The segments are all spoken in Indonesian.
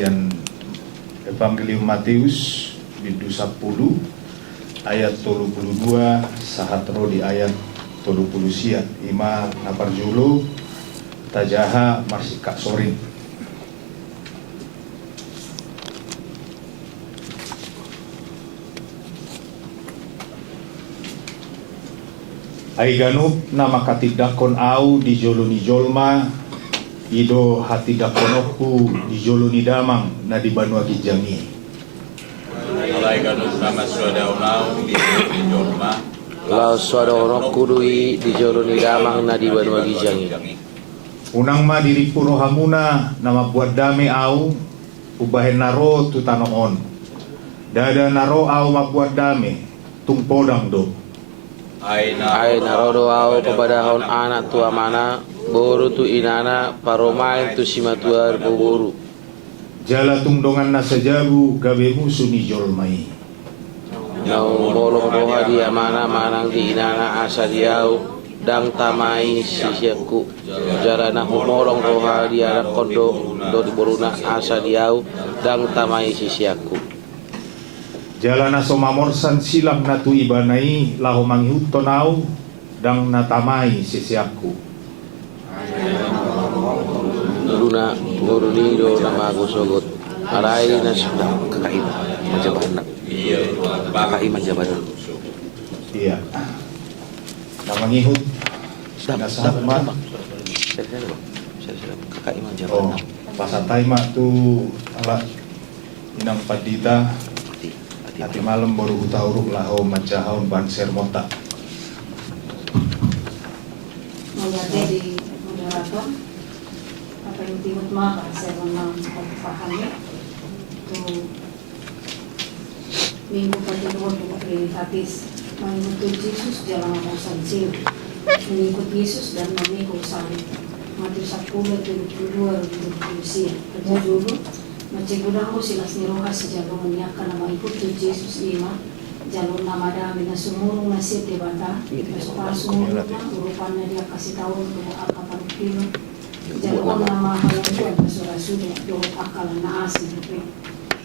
sian Evangelium Matius bidu 10 ayat 32 sahatro di ayat 30 sian ima naparjulu tajaha marsika soring. Ai ganup nama katidakon au di joloni jolma ido hati dakonoku di joloni damang na di banua gijangi. Alai ganup nama suada unau di joloni jolma Lau suada onok kudui di joloni damang na di banua gijangi. Unang ma diri puno hamuna nama buat dame au ubahen naro tutanoon. Dada naro au ma buat dame tungpodang do. Ai narodo au papadahon anak tua mana boru tu inana paromain tu simatuar boru. Jala tungdongan na sajabu gabe musu ni jolmai. Nau molong doha dia mana manang di inana asa diau dang tamai sisiaku. Jala na humolong doha dia kondo do di boruna asa diau dang tamai sisiaku. Jalana somamorsan silang natu ibanai lahu manghut tonau dang natamai sisiaku. Luna borunido nama gosogot alai na sudah kakai majabanak. Kakai majabanak. Iya. Na manghut nasahat ma. Kakai majabanak. Pasatay ma tu ala inang padita. Hati malam baru hutauruk laho macahaun banser mota. Melihatnya di moderator apa yang timut maka saya menang pahami itu minggu pagi itu hadis mengikut Yesus jalan bosan sih mengikut Yesus dan mengikut salib Matius 10:22 sih kerja dulu macam gudang silas niroha si jalur menyiapkan nama ikut Yesus ima jalur nama dami na sumurung nasib debata soal sumurung urupannya dia kasih tahu untuk akapan kilo jalur nama hayang tuan sudah doa akalan na asin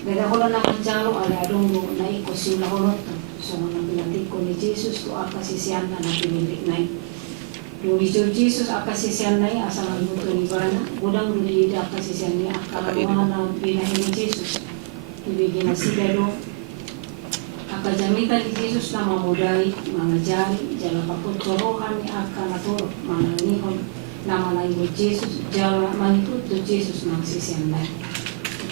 beda hola nama jalur ada adungu na iko sila holot so nang pinatiko ni Jesus to akasisian na pinilik na Duli Yesus akasisian na asal buto ni bana gudang duli akasisian ni akalawan na pinahin ni Jesus ibigin na sila do akajamitan ni Jesus na mamudai mangajari jala papuntorohan ni akalator mananihon na manayod Jesus jala maniput do Jesus na sisian na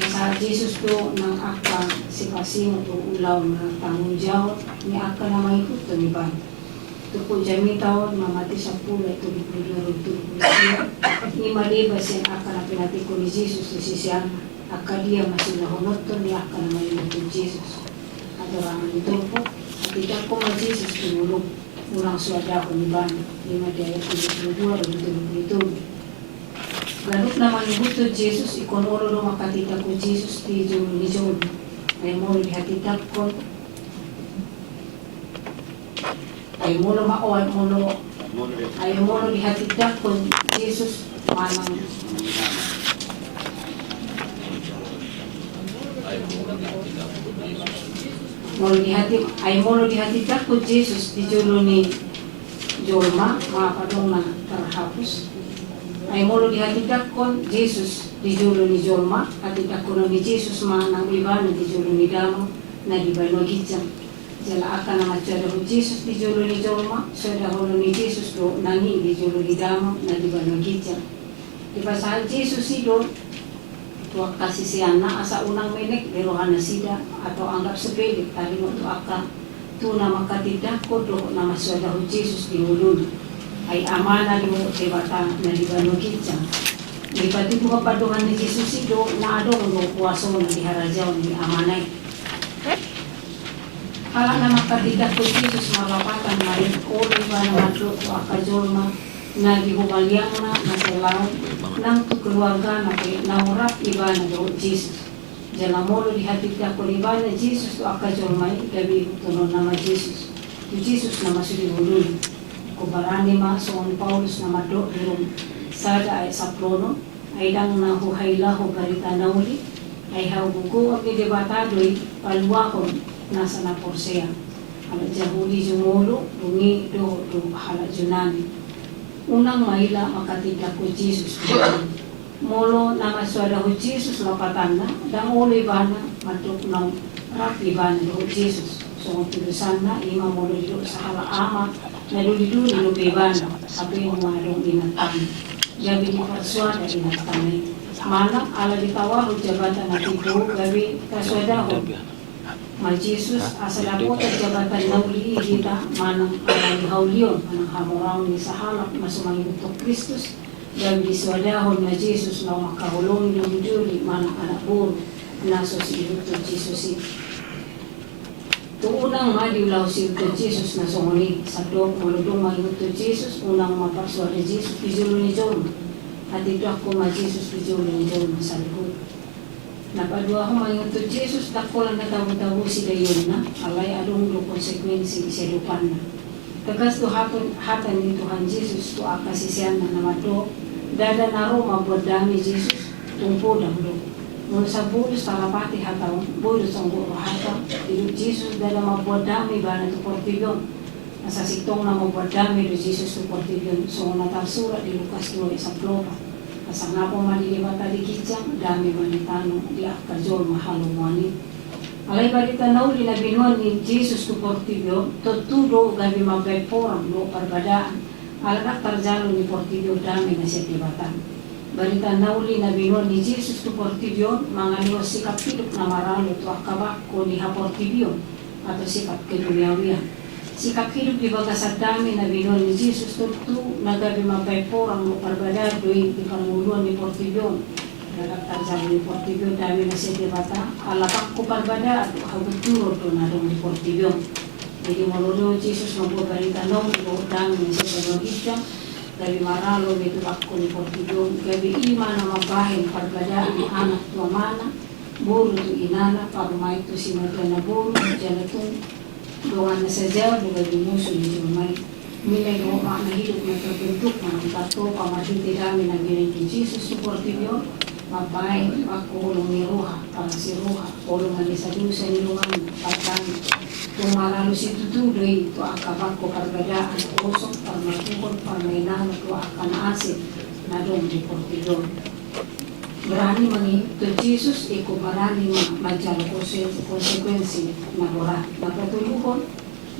sa Jesus do ng aka sipasimo do ulaw na tanggung jawab ni aka na maniput do ni bana Tuku jami tahun mamati 10 itu di 2020 ni malibas yang akan pinatiko ni Jesus di sisian akadia masih nahonoton ni akan mayroon Jesus ada orang itu po tidak ko ma Jesus tumulong urang suada ko ni bana ni madaya 22 ganut naman ni buto Jesus ikonoro do makatita ko Jesus di julu ni julu ay mo di hatita ko ay mulo maoy mulo dihatid kon Jesus manang mulo dihatid kon Jesus di julo ni Jolma mapadong na tarhapus ay mulo dihatid kon Jesus di julo ni Jolma hatid kon ni Jesus manang iba na di julo ni Damo na di Banogitjang jala akan nama cara Jesus di julu ni Jolma, sudah hulu ni Jesus do nangi di julu di Damo na di Banogitjang. Di pasahan Jesus itu tuak kasih si anak asa unang menek di rohana sida atau anggap sepele tadi untuk akan tu nama katidak ko do nama sudah Jesus di hulu ay amana do tebata na di Banogitjang. Di pati buka paduhan ni Jesus itu na adong do kuaso na di harajaw ni amanay. Ala na makatidak ko Jesus mapapatan marin ulo ba na matlo ko akajolma na gihumalyang na nasalaw ng keluarga na naurap iba na do Jesus. Jalamolo dihatidak ko iba na Jesus to akajolma gabi tunon nama Jesus. To Jesus na masuli ulul. Kubarani ma soon Paulus na madlo dirong sada ay saplono ay dang nahuhayla ho barita na uli ay haubuko ang idebatado'y paluakon nasa na porseya. Hala jahuli jumulo, dungi do hala junani. Unang maila makatita ko Jesus. Molo na maswada ho Jesus lapatan na, dang uloy bana matuk ng rapi bana do Jesus. So tulusan na ima molo dito sa hala ama na duli-duli lubibana sabi yung marong inatang. Gabi di perswada inatang. Manang ala ditawaro jabatan na tibo gabi kaswada ho. Ma Jesus asal ako sa jabatan na uli kita manang ala dihaulion manang hamurang ni sa halap masumangin ito Kristus. Gabi diswada ho na Jesus na makahulong yung juli manang anak buro naso si Dr. Jesus unang madiulaw si Dr. Jesus na sumuli sa doon muludong Dr. Jesus unang mapaswada Jesus pijulo ni John at ito ako Jesus pijulo ni John sa likod. Napadua ko Dr. Jesus dako lang natawo-tawo si dayon na alay adong do konsekwensi sa lupan na. Kagas to hatan ni Tuhan Jesus to akasisiyan na namato dada naro mabuat dami Jesus tungpo dahulu. Mula sa bulos tarapati hataw, bulos ang buro hataw, ilu Jesus dala mabuat dami ba na tuportibyon. Nasa siktong na mabuat dami do Jesus tuportibyon. So natarsura di Lucas 2 sa plora. Asa nga po malilibata di kitsang, dami manitano di akajol mahalong wani. Alay balita na uli na binuan ni Jesus tuportibyon, tutudo gabi mabagporang lo parbadaan. Alanak tarjalo ni portibyon dami na siya tibatan. Balita nauli na binuan ni Jesus tu portibyon, mga liwas sikap hidup na maralo tu akabak ko ni haportibyon atau sikap keduniawian. Sikap hidup di bagas dami na binuan ni Jesus tu nagabi mapayporang mo parbada doy di panguluan ni portibyon. Dapat tarjalo ni portibyon dami na siya dibata, alapak ko parbada at habuturo tu na dong ni portibyon. Jadi muluro Jesus membuat balita nong dami na siya pagiging gabi maralo betul aku ni portibyon gabi ima na mabahin parbadaan ni anak tua mana buru tu inana parumay tu si magana buru jala tu doan na sa jaw gabi muso ni jumay milay do na hidup na terbentuk na tato pamatiti dami na ginin ni Jesus tu portibyon mabahin aku ulong ni ruha para si ruha ulong ni sa dusa ni ruhan patang kung maralo si tutuloy ito akabak ko parbadaan usok parmatukon parmainan ito akanaasip na doon di portidon. Berani mangi to Jesus iko marani majalo konsekwensi na gora. Napatulukon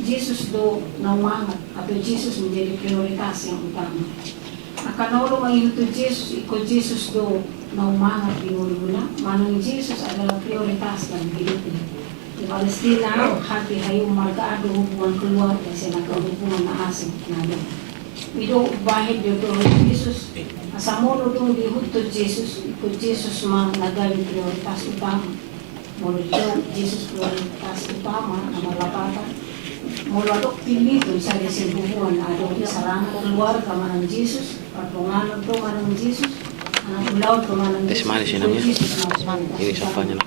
Jesus do naumangat atau Jesus menjadi prioritas yang utama. Akanolo mangi to Jesus iko Jesus do naumangat di muluna manang Jesus adalah prioritas dalam hidupnya. Di Palestina, hati hayong magkaado hubungan keluarga siya nagkahubungan na asin na doon. Ito bahid dito Jesus. Asamulo doon di hutod Jesus. Ito Jesus mang nagaling prioritas utama. Mula dito, Jesus prioritas utama na malapatan. Mula doon pinito sa desin hubungan na doon. Sarangan keluarga manang Jesus. Patunganan to manang Jesus. Anak ulaw to manang Jesus. Ini sampahnya.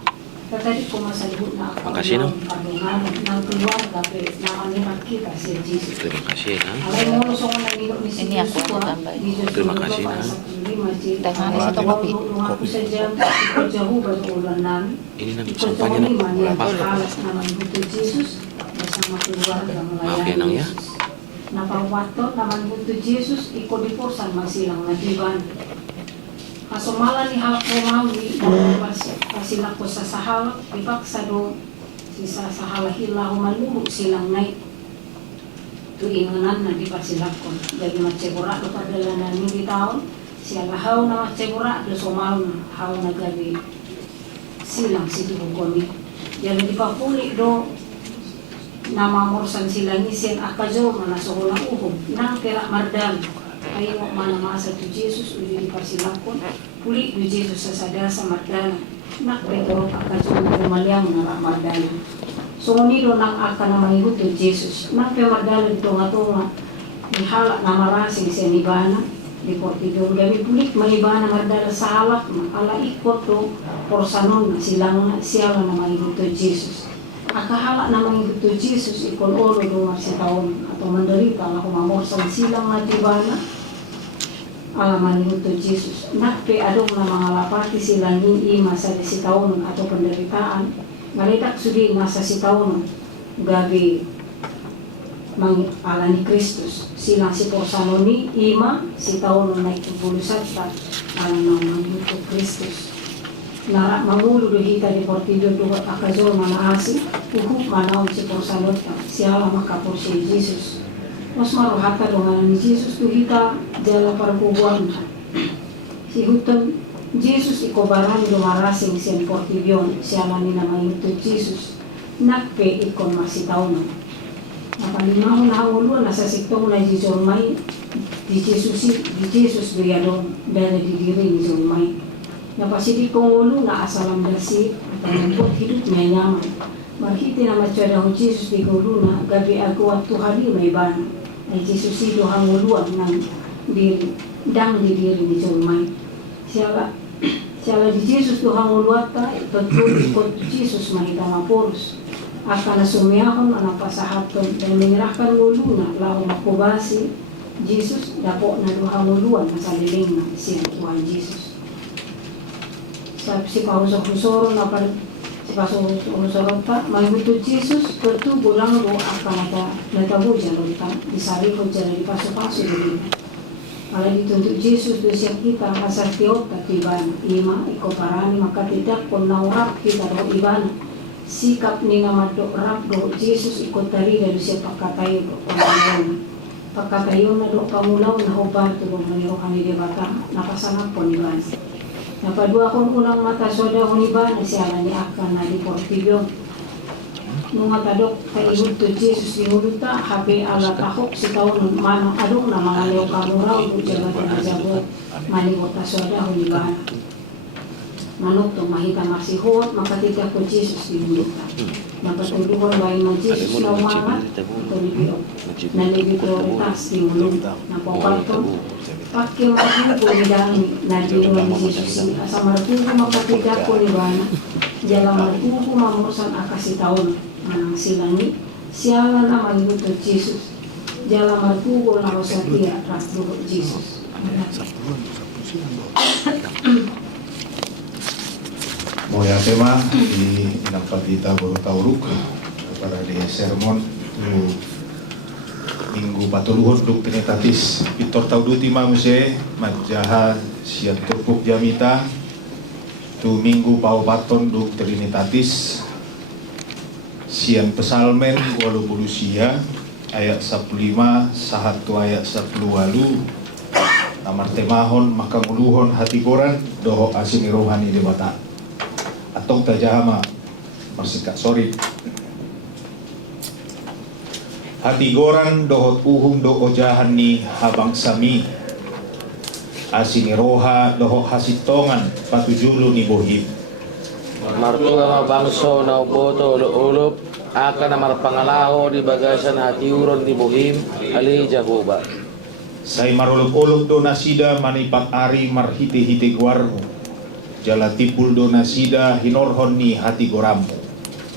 Tadi ko masalihot na ako. Makasih no? Ng keluarga, na kanilang kita si Jesus. Terima kasih na. Alay mo, so kung nangilok ni si Ini Jesus aku ko, tambay. Terima kasih na. Tangan sa topi. Nung ako sa dyan, ikaw Jehovah sa ulan namin. Ini nang Ikaw sampahnya sa na. uliman yan, Pas. alas naman ito Jesus, bersama keluarga Maaf ya, melayani Nang, ya. Jesus. Napawato naman ito Jesus, ikaw di po sa masilang natiban. Kasumala ni halak Romawi pasila ko sa sahalak ipaksa do si sa sahalak hilaw malulu silang naik tuinganan na di pasila ko jadi matsegura do padala na hindi taon siya lahaw na matsegura do sumal na haw na gabi silang situ koni jadi di papuli do namamorsan sila nisen akajo manasuhol na uhog nang kira mardal ay mo manamasa to Jesus uli di pasilakon puli ni Jesus sa sadasa mardala nak Pedro akasun kumalyang na mardala so nilo nang aka na mahigod to Jesus nak pe mardala ito nga nihala na marasing siya nibana di portidong gabi pulik manibana mardala sa halak ala ikot to porsanon na silang siya na mahigod to Jesus akahala na mahigod to Jesus ikon oro do sa taon atau menderita na kumamorsan silang natibana alaman untuk Yesus. Nakpe adong na mga lapati silang ima sa sitaunon atau penderitaan. Ngalitak sudi masa sitaunon gabi alani Kristus. Silang si porsanoni ima sitaunon na itubulusat alam ng untuk Kristus. Na mangulo do hita di portido do akazol manaasi uhup manaon si porsanota siala makapor si Jesus. Mas maruhata dengan Yesus tu kita jala perkubuan. Si hutan Yesus ikobaran do marasing sian portibion siala ni nama itu Jesus. Nakpe ikon masih tahu na. Napalimahon na hawuluan nasa siktong na jizormay di Jesus do yadon dari di diri ni zormay. Napasidi kong ulo na asalam dasi at ang hidup niya nyaman. Marhiti na matsada ho Jesus di ulo na gabi ako at tuhali may bana. Ay Jesus ito ang uluan ng diri, dang di diri ni Zulmay. Siya di Jesus do ang uluat ta, pagtuloy ko Jesus mahita maporos. Aka na sumiyahon ang pasahaton dan menyerahkan ulo na lao makubasi Jesus dapo na duhang uluan na sa liling na siya Tuhan Jesus. Si Pausok-Husoro na si Pausok-Husoro ta, mahimuto Jesus, pertubo lang do akan natabo dyan ta, disarikod dyan di paso-paso din. Kala dituntut Jesus do siya kita kasartiot at iban, ima, ikoparani makatidak kung naurap kita do iban. Sikap ni nga madorap do Jesus ikotari do siya pagkatayo do pamulaw. Pagkatayo na do pamulaw na hubar to do manirokan ni Debata, napasangap po ni Ban. Napadua kong unang mata soda kong iba na siya ni akan na di portibyon. Nung atadok kay ihud to Jesus dinuluta, habi ala tahok si taon manong adok na mga leo kamuraw do jabat na jabot manibota soda kong iba. Manok to mahita masihot, makatiga ko Jesus dinuluta. Napatuluhan bayi na Jesus na umangat, ito libiyo. Nalibig prioritas dinuluta. Napokalto, pakai mahu boleh nanti orang Yesus asal markuku makatiga ko ni bana jala markuku mamurusan akasi tahun manang silangi siala na mahimuto Jesus jala markuku na wasatia rakdo Jesus. Moya tema di Nampagita Baru Tauruk para di sermon tu minggu patuluhon duk tinitatis Victor Tauduti mamse majaha siat turpuk jamita tu minggu paupaton duk trinitatis sian pesalmen 20 sia ayat 15 sahat tu ayat 10 walu tamar temahon makanguluhon hati koran doho asini rohani debata atong tajahama marsikat sorry hati goran dohot uhum do ojahan ni habang sami asini roha doho hasitongan patujulu ni bohim Martua mabangso na uboto ulup akan na marpangalaho di bagasan hati uron di bohim ali jagoba. say marulup-ulup do nasida manipat ari marhiti-hiti guarmu jala tipul do nasida hinorhon ni hati goramu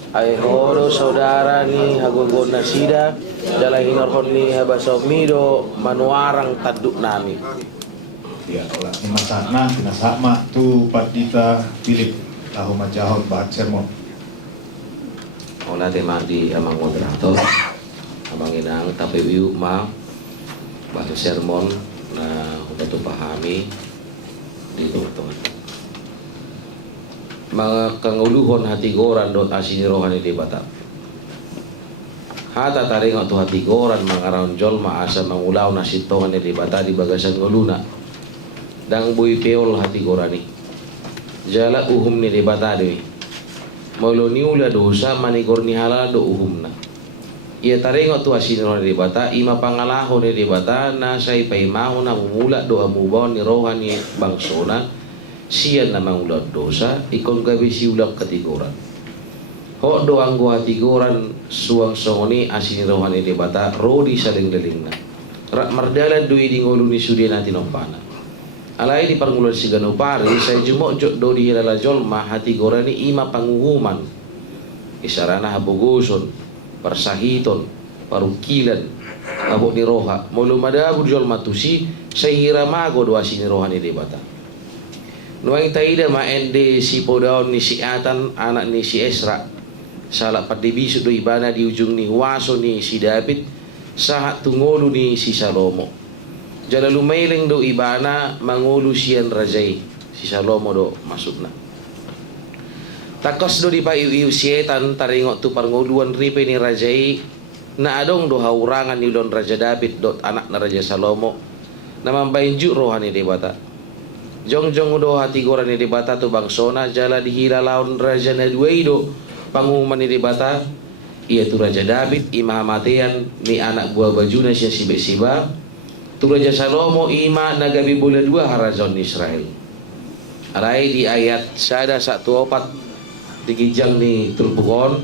Ay horo saudara ni hagogon na sida dala hinorhon ni habasomido manuarang taduk nami. ya lah ni masakna nasakma tu patita Philip tahu macahot bahat sermon Ola tema di amang moderator amang inang tapi wiu ma bahasa sermon na hubato pahami di tuton. Mga kanguluhon hati goran dot asini rohani di bata. Hata taringa tu hati goran mangaraon jolma asa mangulaw na sitongan di bata di bagasan nguluna. Dang bui peol hati gorani. Jala uhum ni di bata dewi. Maulo niula dosa manigor ni halal do uhum na. Ia taringa tu asini rohani di bata ima pangalaho ni di bata na say paimaho na mumula do amubaw ni rohani bangsona. Siyan namang ulat dosa ikon gabi si ulat katiguran ho doang gua tiguran suang songoni asini rohani di bata rodi saling deling na rak mardalan dui di ngulu ni sudi nanti nompana alai di pangulan si ganupari saya jumok jok do di hilala jolma hati gorani ima panguhuman isarana habuguson persahiton parukilan abok ni roha mulu mada burjol matusi sehira mago doa sini roha ni debata nuang taida ma ende si podaon ni si Atan anak ni si Esra salah padibi sudo ibana di ujung ni waso ni si David sahat tungolu ni si Salomo jala lumaileng do ibana mangulu sian rajai si Salomo do masukna takos do di pa iu sietan taringok tu parngoluan ripe ni rajai na adong do haurangan ni don Raja David dot anak na Raja Salomo na mambainju rohani debata jong do hati goran ni debata tu bangsona jala dihila laon Raja na duaido pangumuman ni debata ia tu Raja David ima matian ni anak buah bajuna siya siba tu Raja Salomo ima nagabi bola dua harazon Israel arai di ayat sada 1:4 digijang ni turpukon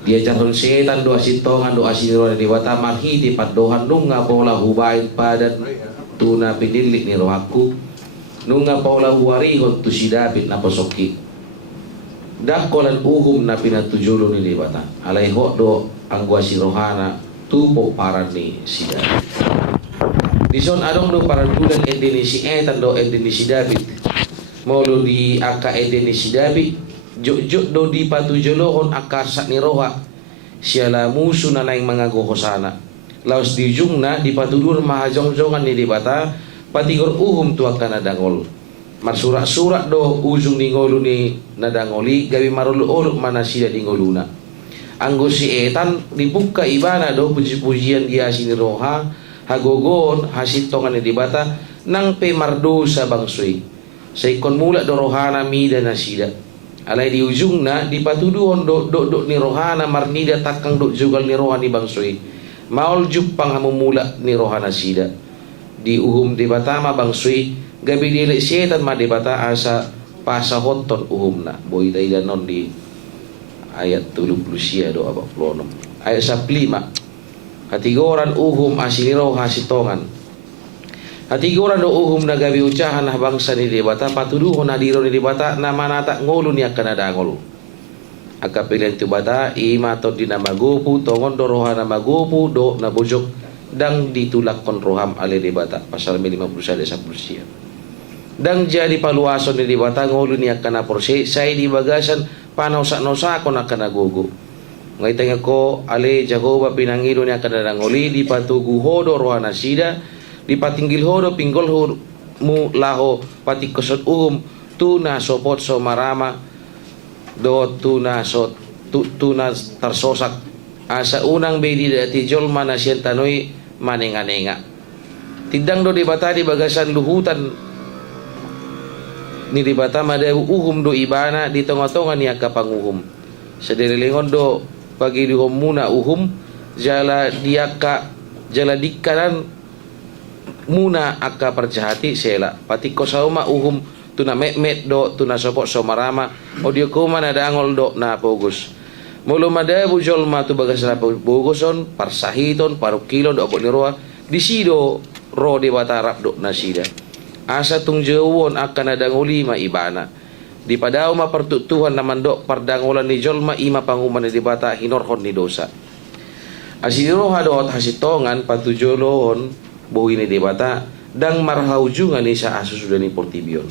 dia jahon setan doa sitongan doa siniro di wata marhi di padohan nunga pola hubain padan tuna pidilik ni rohaku nunga pola huari hon tu si David na posoki dakolan uhum na pinatujulu ni di wata alai hok do anggua si rohana tupo paran ni si David dison adong do paran bulan ende ni si etan do ende ni si David mau di aka ende ni si David juk do di patujolohon akar ni roha siala musuh na laing mga gohosana laos di jungna di patudur mahajong-jongan ni dibata patigor uhum tu akan nadangol marsurak-surak do ujung ni ngolu ni nadangoli gawi marulu-uluk mana sida di ngoluna anggo si Etan dibuka ibana do puji-pujian dia sini roha hagogon hasitongan ni dibata nang pe mardosa bangsui saikon mula do rohana mida nasida alai di ujungna di patuduhon do ni rohana marnida takang do jugal ni rohani bangsoi maul jupang hamumula ni rohana sida di uhum di batama bangsoi gabi dile setan ma di bata asa pasa hoton uhumna boy dai non di ayat 30 sia do 46 ayat 15 hatigoran uhum asiniro hasitongan hatigoran do uhum na gabi ucahan na bangsa ni debata patuduhon nadiro ni debata nama nata ngolu ni akan nadangol akapilian tu bata ima to dinamagupu tongon do rohana magupu do na bojok dang ditulak kon roham ale debata pasal 51 10 sia dang jadi paluason ni debata ngolu ni akan naporse sai di bagasan panosa-nosa kon akan nagogo ngai tanya ko ale Jahoba pinangilo ni akan nadangoli di patugu hodo rohana sida di patinggil hodo pinggol hodo mu laho pati kosot tuna sopot so marama do tuna so tuna tarsosak asa unang bedi dati jol mana sian tanoi manenga-nenga tidang do di bata di bagasan luhutan ni di bata mada do ibana di tonga-tonga ni akapanguhum sederilingon do pagi di muna jala diaka jala dikanan muna aka perjahati sela pati kosauma uhum tuna met do tuna sopok somarama odio kuma na dangol do na pogus mulu mada bujol matu bagas na poguson parsahiton parukilon do ni roa disido ro de batarap do nasida asa tung jewon akan nadangoli ma ibana di padao ma pertutuhan naman do pardangolan ni jolma ima panguman di bata hinorhon ni dosa asiroha do hasitongan patujolohon bohi ni debata dang marhaujungan ni sa asus sudah ni portibion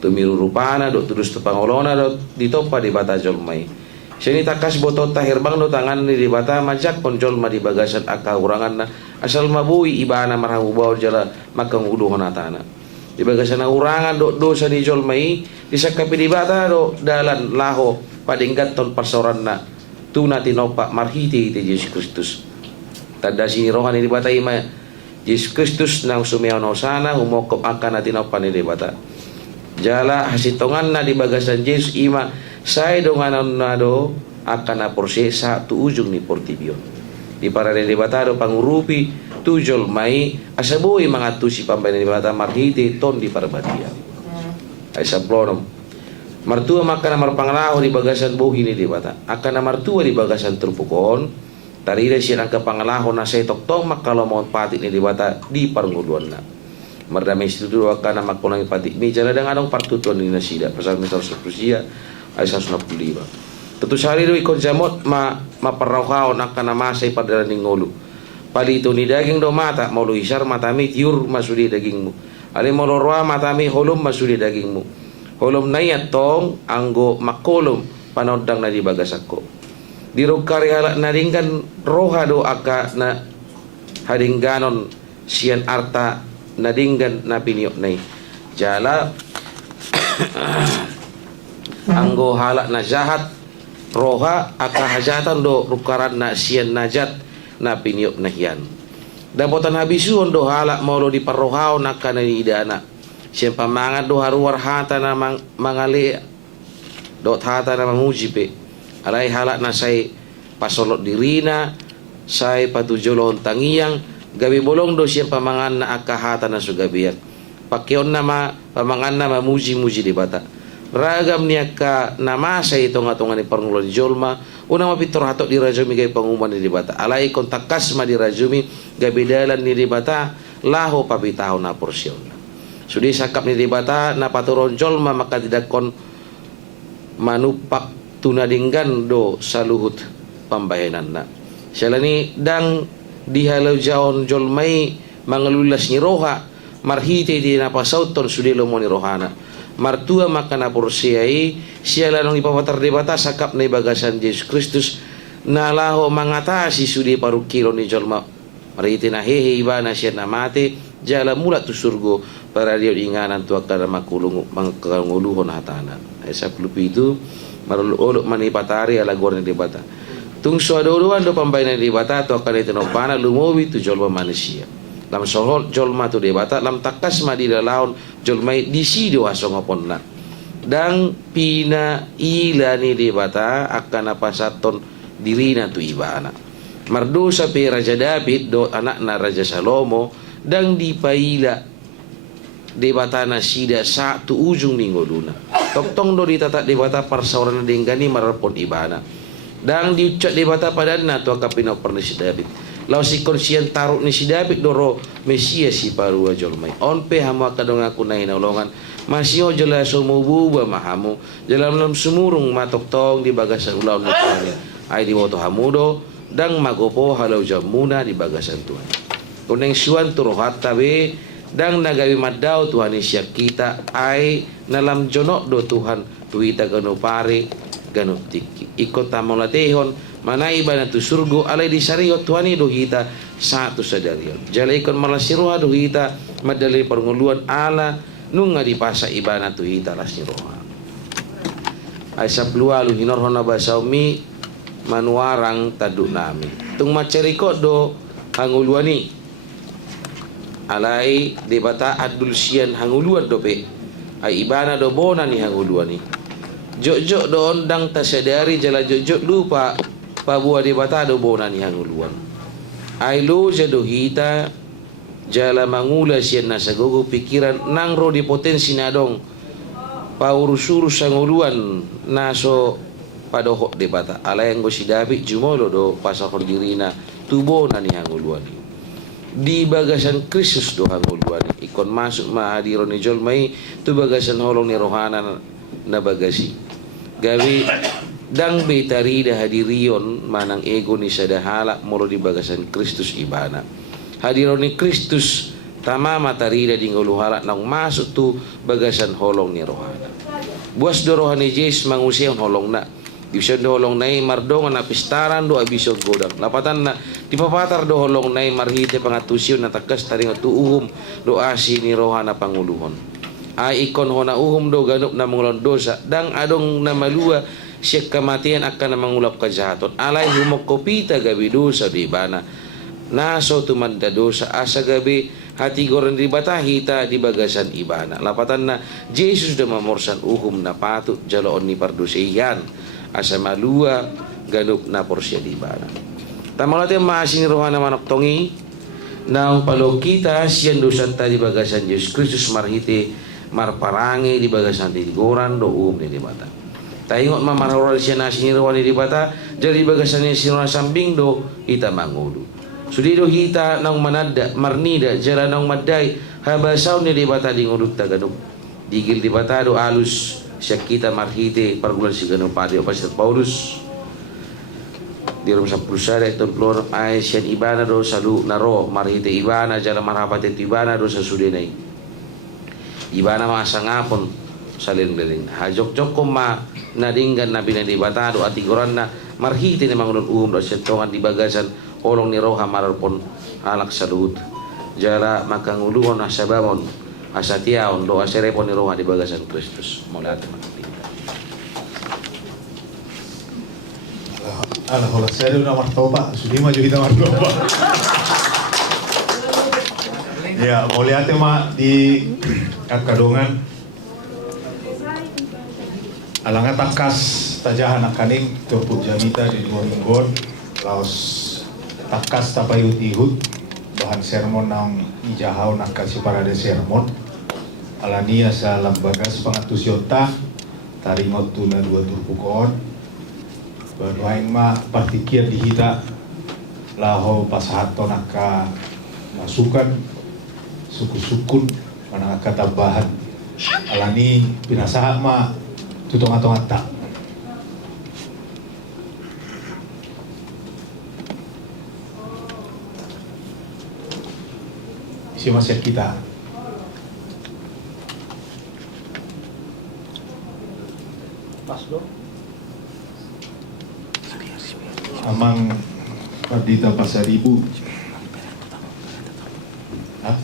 tumiru rupana do terus tu pangolona do ditopa debata jolmai sini takas botot tahir bang do tangan ni debata majak konjol ma di bagasan aka urangan na asal mabui ibana marhamu bawa jala makang uluhon atana di bagasan urangan do dosa ni jolmai disakapi debata do dalan laho padingkat ton persoran na tuna tinopa marhiti ti Yesus Kristus tada sini rohani debata ima Yesus Kristus nang sumiaw na usana humokop akan natin ang panilibata jala hasitongan na di bagasan Yesus ima say donganon na do akan na porsi sa tu ujung ni portibion di para nilibata do pangurupi tujol mai asabuhi mga tusi pambay nilibata marhiti ton di parbadia ay sablonom martua maka na marpangalaho di bagasan buhi nilibata akan na martua di bagasan trupukon tarira siya ang kapangalahon na sa itoktong makalamon patik ni dibata di parnguluan na mardami situdo ka na magpunang patik ni jala dang anong partutuan ni nasida pasal misal sa Rusia ay sa 105 Tutu sari do ikon jamot maparauhao nakana masay padala ning ngulu. Palito ni daging do mata mau isar matami tiur masudi dagingmu. Ali molorwa matami holom masudi dagingmu. Holom nayat tong anggo makolom panodang na di bagasakko. Dirukari halak naringkan roha do aka na haringganon sian arta nadinggan na piniok nai. Jala anggo halak na jahat roha aka hajatan do rukaran na sian najat na piniok na hian. Dapotan habisuon do halak maulo di parrohao naka na idana. Sian pamangan do haruar hata na mangali do hata na mamujipe. Alay halak na say pasolot dirina say patujolon tangiyang gabi bolong do sian pamangan na aka hata na sugabiyak. Pakyon nama pamangan na mamuji-muji di bata. Ragam niya ka namasa itong atungan ni Pangulo ni Jolma. Unang mapitor hatok di rajumi gay panguman ni di bata. Alay kontakas ma di rajumi gabidalan ni di bata. Laho pabitaw na porsyon. Sudi sakap ni di bata na paturon Jolma maka tidak kon manupak tunadinggan do saluhut pambayanan na. Sila ni dang dihalau jaon Jolmay mangalulas ni roha. Marhite di napasauton sudelo mo ni rohana. Martua makana porsiai siala nang ipapatar di bata sakap na ibagasan Yesus Kristus na laho mangatasi sudi parukilo ni Jolma. Marhite na hehe ibana siya na mate jala mula tu surgo para dia inganan tu akar mangkanguluhon hatana. Sa klupi itu marululok manipatari ala goreng di bata. Tung suadoruan do pambayanan di bata tu akar itu nopana lumowi tu Jolma manusia. Lam sohol Jolma tu debata lam takas ma di laon Jolmai di sido asongopon na dang pina ila ni debata akan apa saton dirina tu ibana mardo sa pe Raja David do anak na Raja Salomo dang dipaila debata na sida sa tu ujung ningoduna toktong do ditatak debata parsauran denggani marapon ibana dang diucap debata padanna tu akapino perni si David. Lau si konsian taruh ni si David doro Mesia si parua Jolmai. Onpe hamu akadong aku na inaulongan. Masih jelas sumububa mahamu. Dalam sumurung matok tong di bagasan ulau nukanya. Ay di woto hamudo dang magopo halau jamuna di bagasan Tuhan. Kuneng suan turohat tabe dang nagawi madau Tuhan isyak kita ay nalam jonok do Tuhan tuita gano pare gano tiki. Ikot tamong latehon manai bana tu surgo alai di sariot tuani dohita satu sadariot jala ikon malasiroha dohita madali pernguluan ala nunga di pasa ibana tuhita lasiroha ay saplua lu hinorhona basaumi manuarang taduk nami tung maceriko do hanguluani alai di bata adul sian hanguluan dope ay ibana do bona ni hanguluani jok-jok do ondang tasadari jala jok-jok lupa pabuah di bata do bona ni hanguluan ai lo jado hita jala mangula sian nasa gogo pikiran nang ro di potensi nadong paurus-urus hanguluan naso padohok di bata ala yang go si David jumolo do pasakon dirina tu bona ni hanguluan di bagasan Kristus do hanguluan ikon masuk mahadiro ni Jolmai tu bagasan holong ni rohana na bagasi gawi dang betari dah hadirion manang ego ni sadahala molo di bagasan Kristus ibana hadiron ni Kristus tama matari dah dingolu halak nang masuk tu bagasan holong ni rohana buas do rohani Yesus mangusiang holong na Ibison do holong nai mardong na pistaran do abison godang lapatan na dipapatar do holong nai marhite pangatusion na takas taring tu uhum do asi ni rohana panguluhon ai ikon hona uhum do ganup na mangulon dosa dang adong na malua siya kamatian akan mangulap kejahatan alay humok kopita gabi dosa di bana naso tumanda dosa asa gabi hati goren di batahita di bagasan ibana lapatan na Yesus dah mamorsan uhum na patut jaloon ni pardosehan asa malua ganup na porsya di bana tamalati maasin rohana manok tongi nang palo kita siyan dosan ta di bagasan Yesus Kristus marhite marparangi di bagasan di goran do uhum ni di bata tayong mamarhora siya na sinirawan ni dibata jadi bagasan ni sinirawan sambing do ita mangulu sudi do hita nang manada marnida jala nang maday habasaw ni dibata di nguluk taganuk digil dibata do alus siya kita marhite pergulan si ganun padi o Pastor Paulus di rum sa pulsada ito plor ay siya ibana do salu naro marhite ibana jala marapat ito ibana do sa sudenay ibana masangapon sa liling hajok-jok ko ma nadinggan na binalibatado at iguran na marhite ni mangunun do siya tongan di bagasan olong ni roha mararpon alak sa luhut jala makanguluon asabamon asatiaon do aserepon ni roha di bagasan Kristus mula at Kalau saya udah martoba, sudah maju kita martoba. Ya, mau lihat mah di kadongan alangnya takas tajahan akaning turput jamita di dua mingguan laos takas tapayut-ihut bahan sermon nang ijahau nakasi parade sermon alania sa lambagas pangatus yota taringot tuna dua turpukon Banuain ma partikir dihita laho pasahato naka masukan suku-sukun mana katabahan alani pinasaha ma tutong-atong atta isi masih kita Amang Pardita Pasaribu. Hah?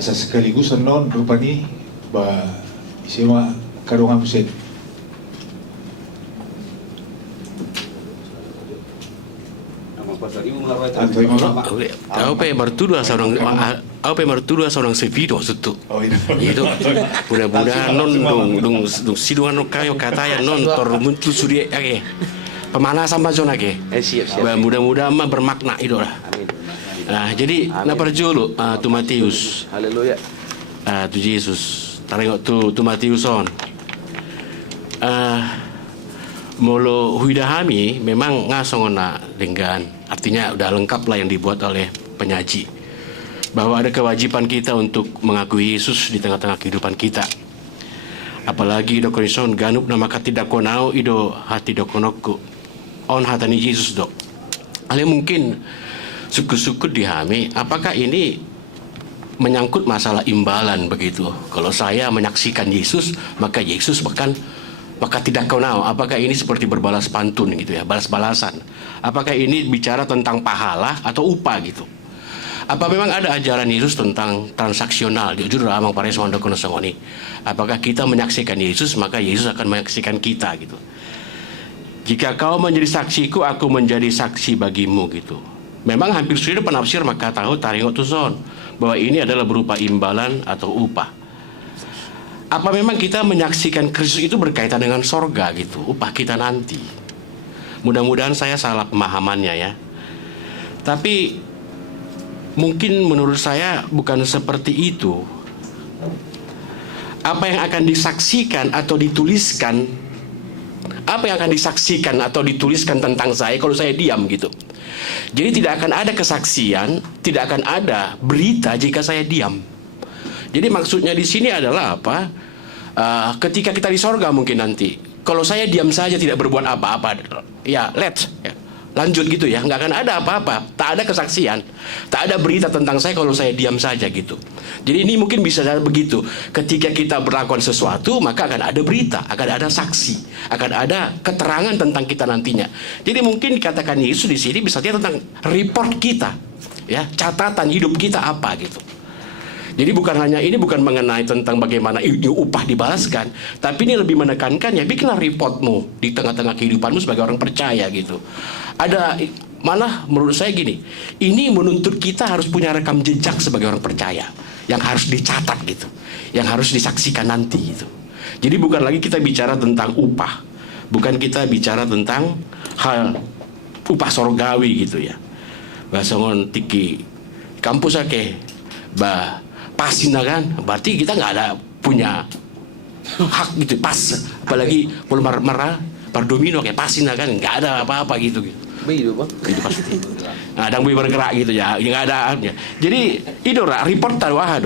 Asa sekaligus non rupa ni ba isiwa karungan musid. Apa yang mertua seorang sevido itu. Oh itu. Itu mudah-mudahan dong sidungan kayo katanya tor muncul suri age. Pemanasan bajon age. siap Mudah-mudahan mah bermakna itu lah. amin Nah, jadi na perjolo tu Matius. haleluya Tu Yesus. Tarengok tu Matius on. Molo huidahami memang ngasong na lenggan. Artinya udah lengkap lah yang dibuat oleh penyaji. Bahwa ada kewajiban kita untuk mengakui Yesus di tengah-tengah kehidupan kita. Apalagi do konson ganup nama katidak konau ido hati do konokku. On hatani Yesus do. Ale mungkin suku-suku dihami. Apakah ini menyangkut masalah imbalan begitu? Kalau saya menyaksikan Yesus, maka Yesus maka tidak kau tahu apakah ini seperti berbalas pantun gitu ya, balas-balasan. Apakah ini bicara tentang pahala atau upah gitu? Apa memang ada ajaran Yesus tentang transaksional? Jujur amang pares mondo kono sangoni. Apakah kita menyaksikan Yesus maka Yesus akan menyaksikan kita gitu? Jika kau menjadi saksiku, aku menjadi saksi bagimu gitu. Memang hampir sudah penafsir maka tahu taringot tuson bahwa ini adalah berupa imbalan atau upah. Apa memang kita menyaksikan Kristus itu berkaitan dengan sorga gitu, upah kita nanti? Mudah-mudahan saya salah pemahamannya ya. Tapi mungkin menurut saya bukan seperti itu. Apa yang akan disaksikan atau dituliskan, apa yang akan disaksikan atau dituliskan tentang saya kalau saya diam gitu. Jadi tidak akan ada kesaksian, tidak akan ada berita jika saya diam. Jadi maksudnya di sini adalah apa? Ketika kita di sorga mungkin nanti, kalau saya diam saja tidak berbuat apa-apa, ya lanjut gitu ya, nggak akan ada apa-apa, tak ada kesaksian, tak ada berita tentang saya kalau saya diam saja gitu. Jadi ini mungkin bisa begitu. Ketika kita berlakukan sesuatu, maka akan ada berita, akan ada saksi, akan ada keterangan tentang kita nantinya. Jadi mungkin dikatakan Yesus di sini bisa tentang report kita, ya catatan hidup kita apa gitu. Jadi ini bukan mengenai tentang bagaimana upah dibalaskan, tapi ini lebih menekankan ya bikinlah reportmu di tengah-tengah kehidupanmu sebagai orang percaya gitu. Ada malah menurut saya gini, ini menuntut kita harus punya rekam jejak sebagai orang percaya yang harus dicatat gitu, yang harus disaksikan nanti gitu. Jadi bukan lagi kita bicara tentang upah, bukan kita bicara tentang hal upah sorgawi gitu ya. Bahasa ngon tiki kampus ake pasin kan, berarti kita nggak ada punya hak gitu pas, apalagi kalau marah berdomino kayak pasin kan, nggak ada apa-apa gitu. Begitu bang. Itu pasti. Nah, dan bergerak gitu ya, nggak ada. Jadi itu report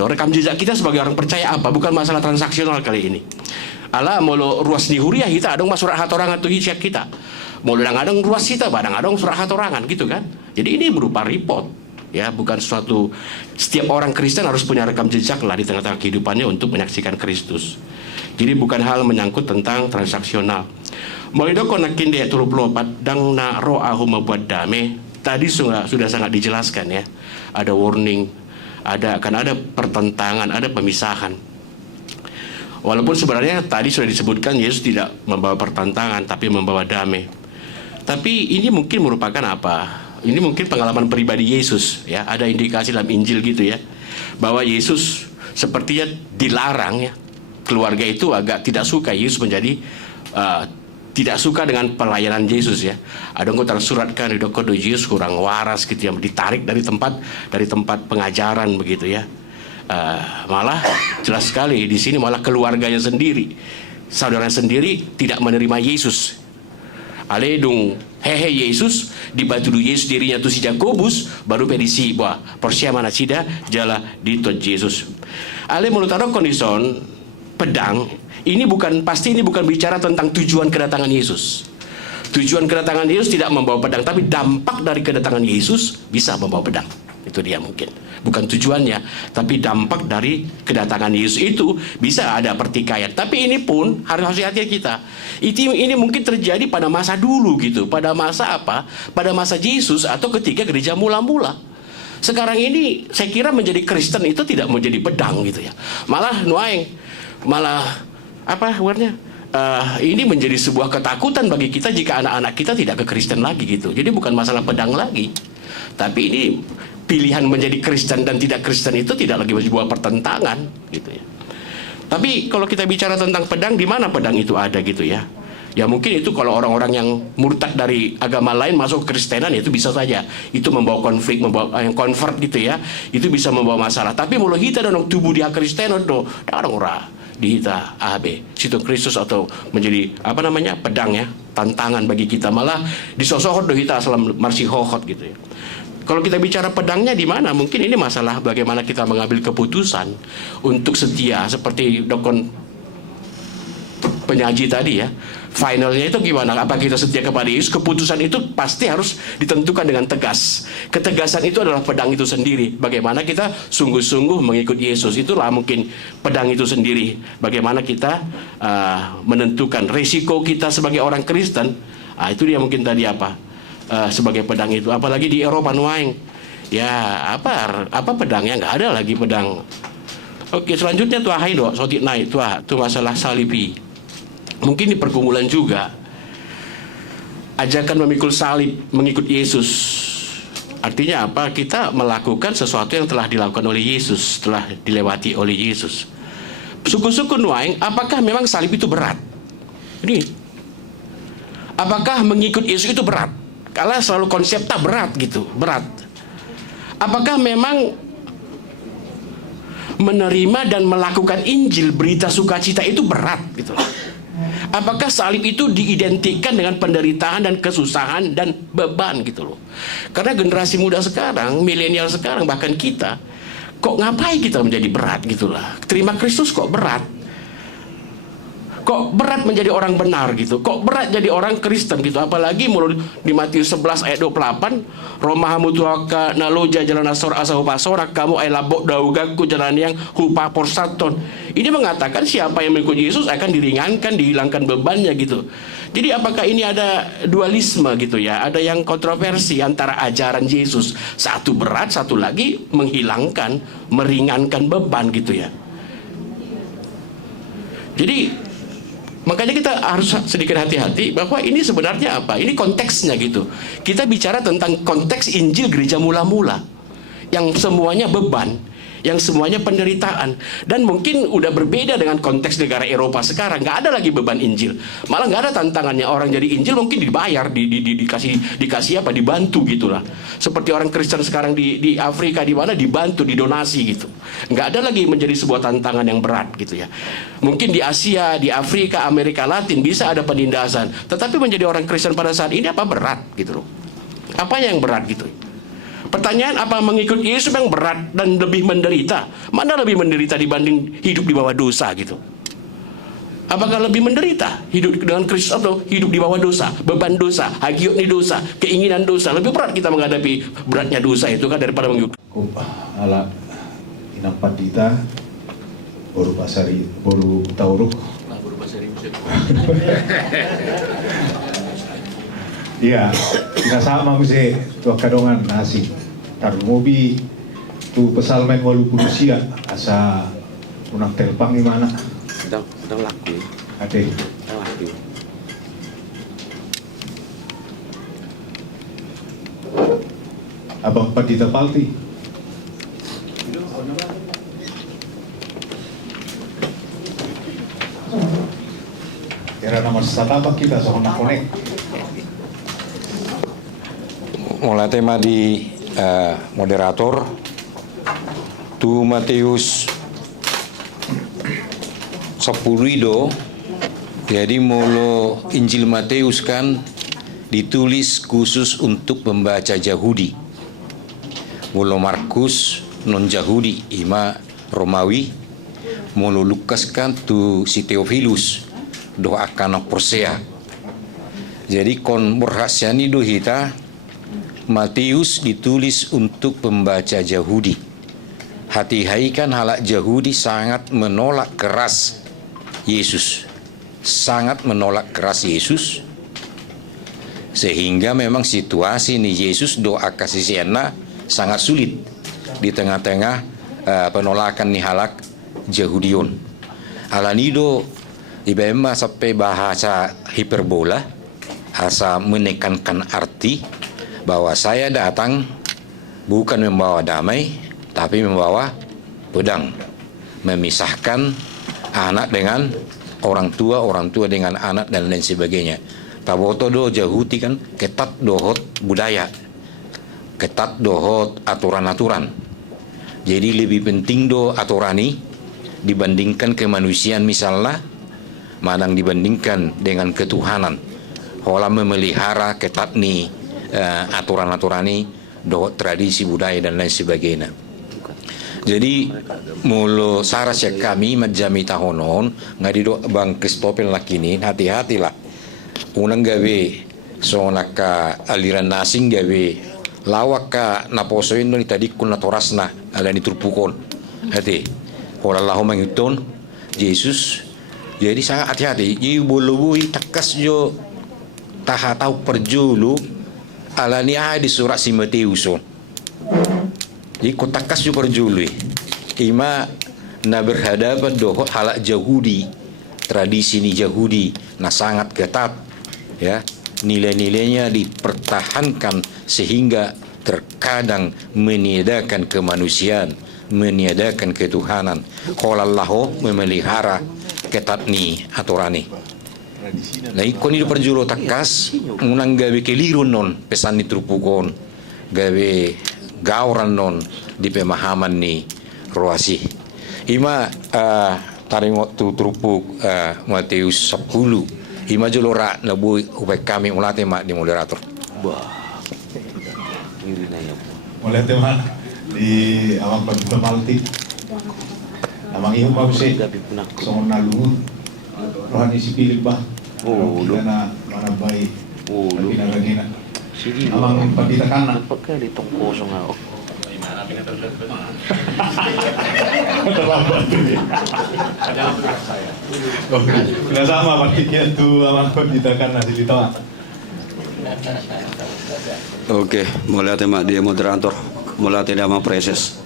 rekam jejak kita sebagai orang percaya apa? Bukan masalah transaksional kali ini. Ala molo ruas di huriah kita adong surat hatorangan tuh hisiak kita. Molo adong ruas kita badang adong surat hatorangan gitu kan. Jadi ini berupa report ya, bukan suatu setiap orang Kristen harus punya rekam jejak lah di tengah-tengah kehidupannya untuk menyaksikan Kristus. Jadi bukan hal menyangkut tentang transaksional. Mulai doko nakin dia 34 dang na ro'ahu mabuat dame. Tadi sudah sangat dijelaskan ya. Ada warning, akan ada pertentangan, ada pemisahan. Walaupun sebenarnya tadi sudah disebutkan Yesus tidak membawa pertentangan tapi membawa damai. Tapi ini mungkin merupakan apa? Ini mungkin pengalaman pribadi Yesus ya. Ada indikasi dalam Injil gitu ya, bahwa Yesus sepertinya dilarang ya. Keluarga itu agak tidak suka Yesus menjadi tidak suka dengan pelayanan Yesus ya. Ada yang tersuratkan di dokumen Yesus kurang waras gitu ya, ditarik dari tempat pengajaran begitu ya. Malah jelas sekali di sini malah keluarganya sendiri, saudaranya sendiri tidak menerima Yesus. Aledung hehe Yesus dibatudu Yesus dirinya tu si Jakobus baru perisi bah persiaman sida jala di tot Yesus. Ale menurut kondison pedang ini bukan bicara tentang tujuan kedatangan Yesus. Tujuan kedatangan Yesus tidak membawa pedang, tapi dampak dari kedatangan Yesus bisa membawa pedang. Itu dia mungkin. Bukan tujuannya, tapi dampak dari kedatangan Yesus itu bisa ada pertikaian. Tapi ini pun harus hati-hati kita. Ini mungkin terjadi pada masa dulu gitu. Pada masa apa? Pada masa Yesus atau ketika gereja mula-mula. Sekarang ini saya kira menjadi Kristen itu tidak menjadi pedang gitu ya. Malah apa warnanya? Ini menjadi sebuah ketakutan bagi kita jika anak-anak kita tidak ke Kristen lagi gitu. Jadi bukan masalah pedang lagi. Tapi ini pilihan menjadi Kristen dan tidak Kristen itu tidak lagi sebuah pertentangan gitu ya. Tapi kalau kita bicara tentang pedang, di mana pedang itu ada gitu ya. Ya mungkin itu kalau orang-orang yang murtad dari agama lain masuk ke Kristenan itu bisa saja. Itu membawa konflik, membawa yang convert gitu ya. Itu bisa membawa masalah. Tapi mulut kita dan tubuh dia Kristenan do, ada orang di kita AB situ Kristus atau menjadi pedang ya, tantangan bagi kita, malah disosohot do kita selam marsi hohot gitu ya. Kalau kita bicara pedangnya di mana, mungkin ini masalah bagaimana kita mengambil keputusan untuk setia seperti dokon penyaji tadi ya. Finalnya itu gimana? Apa kita setia kepada Yesus? Keputusan itu pasti harus ditentukan dengan tegas. Ketegasan itu adalah pedang itu sendiri. Bagaimana kita sungguh-sungguh mengikut Yesus, itulah mungkin pedang itu sendiri. Bagaimana kita menentukan resiko kita sebagai orang Kristen. Itu dia mungkin tadi sebagai pedang itu. Apalagi di Eropa nuaing. Ya apa pedangnya, nggak ada lagi pedang. Oke, selanjutnya tuh do sotik naik tuh masalah salibi. Mungkin di pergumulan juga ajakan memikul salib mengikut Yesus. Artinya apa? Kita melakukan sesuatu yang telah dilakukan oleh Yesus, telah dilewati oleh Yesus. Suku-suku nuaing, apakah memang salib itu berat? Ini apakah mengikut Yesus itu berat? Kalau selalu konsepnya berat gitu, berat. Apakah memang menerima dan melakukan Injil, berita sukacita itu berat gitu? Apakah salib itu diidentikan dengan penderitaan dan kesusahan dan beban gitu loh? Karena generasi muda sekarang, milenial sekarang, bahkan kita, kok ngapain kita menjadi berat gitulah? Terima Kristus kok berat? Kok berat menjadi orang benar gitu? Kok berat jadi orang Kristen gitu? Apalagi mulai di Matius 11 ayat 28, Romahamu tuaka naloja jalan asor asahu pasora kamu ay labok daugaku jalan yang hupa porsaton. Ini mengatakan siapa yang mengikuti Yesus akan diringankan, dihilangkan bebannya gitu. Jadi apakah ini ada dualisme gitu ya? Ada yang kontroversi antara ajaran Yesus. Satu berat, satu lagi menghilangkan, meringankan beban gitu ya. Jadi makanya kita harus sedikit hati-hati bahwa ini sebenarnya apa? Ini konteksnya gitu. Kita bicara tentang konteks Injil gereja mula-mula yang semuanya beban, yang semuanya penderitaan. Dan mungkin udah berbeda dengan konteks negara Eropa sekarang, nggak ada lagi beban Injil, malah nggak ada tantangannya. Orang jadi Injil mungkin dibayar, dikasih apa, dibantu gitulah. Seperti orang Kristen sekarang di Afrika, di mana dibantu, didonasi gitu. Nggak ada lagi menjadi sebuah tantangan yang berat gitu ya. Mungkin di Asia, di Afrika, Amerika Latin bisa ada penindasan, tetapi menjadi orang Kristen pada saat ini apa berat gitu loh. Apa yang berat gitu? Pertanyaan, apa mengikut Yesus yang berat dan lebih menderita? Mana lebih menderita dibanding hidup di bawah dosa gitu? Apakah lebih menderita hidup dengan Kristus atau hidup di bawah dosa, beban dosa, hagiotni dosa, keinginan dosa? Lebih berat kita menghadapi beratnya dosa itu kan daripada mengikut. Ala inang pandita baru pasari baru tauruk. Iya, kita sama mesti tuh kadongan nasi. Taruh mobi tu pesalmen walu pulusia asa unang telpang di mana? Sedang laku. Ade. Sedang laku. Abang Pandita Palti. Kira nomor satu kita soal konek. Mulai tema di moderator tu Matius 10 itu. Jadi mulu Injil Matius kan ditulis khusus untuk pembaca Yahudi. Mulu Markus non Yahudi, ima Romawi. Mulu Lukas kan tu si Theophilus doakan Persea. Jadi kon berhasiani do kita Matius ditulis untuk pembaca Yahudi. Hati-hati kan halak Yahudi sangat menolak keras Yesus. Sangat menolak keras Yesus. Sehingga memang situasi nih Yesus doa kasih siena sangat sulit di tengah-tengah penolakan nih halak Yahudion. Alanido ibema sampai bahasa hiperbola, asa menekankan arti bahwa saya datang bukan membawa damai, tapi membawa pedang, memisahkan anak dengan orang tua dengan anak dan lain sebagainya. Taboto do Yahudi kan ketat dohot budaya, ketat dohot aturan-aturan. Jadi lebih penting do aturani dibandingkan kemanusiaan misalnya, manang dibandingkan dengan ketuhanan. Hola memelihara ketat nih aturan-aturan ini, dohot tradisi budaya dan lain sebagainya. Jadi mulu saras ya kami majami tahonon ngadido Bang Kristopel lakini hati-hatilah. Unang gawe sonaka aliran nasing gawe lawak ka naposoin no tadi kun natorasna ala ni turpukon. Hati. Holallahu mangiton Yesus. Jadi sangat hati-hati. Jadi bolobui takas jo tahatau perjulu ala ni di surat si Matius. Jadi kotakas jo perjulu. Ima na berhadapan dohot halak Yahudi, tradisi ni Yahudi na sangat ketat, ya, nilai-nilainya dipertahankan sehingga terkadang meniadakan kemanusiaan, meniadakan ketuhanan. Qalallahu memelihara ketat ni aturani. Nah ikon itu perjulo takas munang gawe kelirun non pesan ni trupukon gawe gauran non di pemahaman ni roasi. Ima taringot tu trupuk Matius 10. Ima julora nabu upay kami ulate mak di moderator. Mulai teman di awak Pandita Palti. Namang ihong mabisi songon nalungun rohani si Pilip ba? Kita na manabay pinagagina. Namang Pandita Kana. Pagka ditong kosong ako. Terlambat dia. Oke, sama Pandita tu amang Pandita Kana si Litawa. Oke, mulai tema dia moderator, mulai tidak mau preses.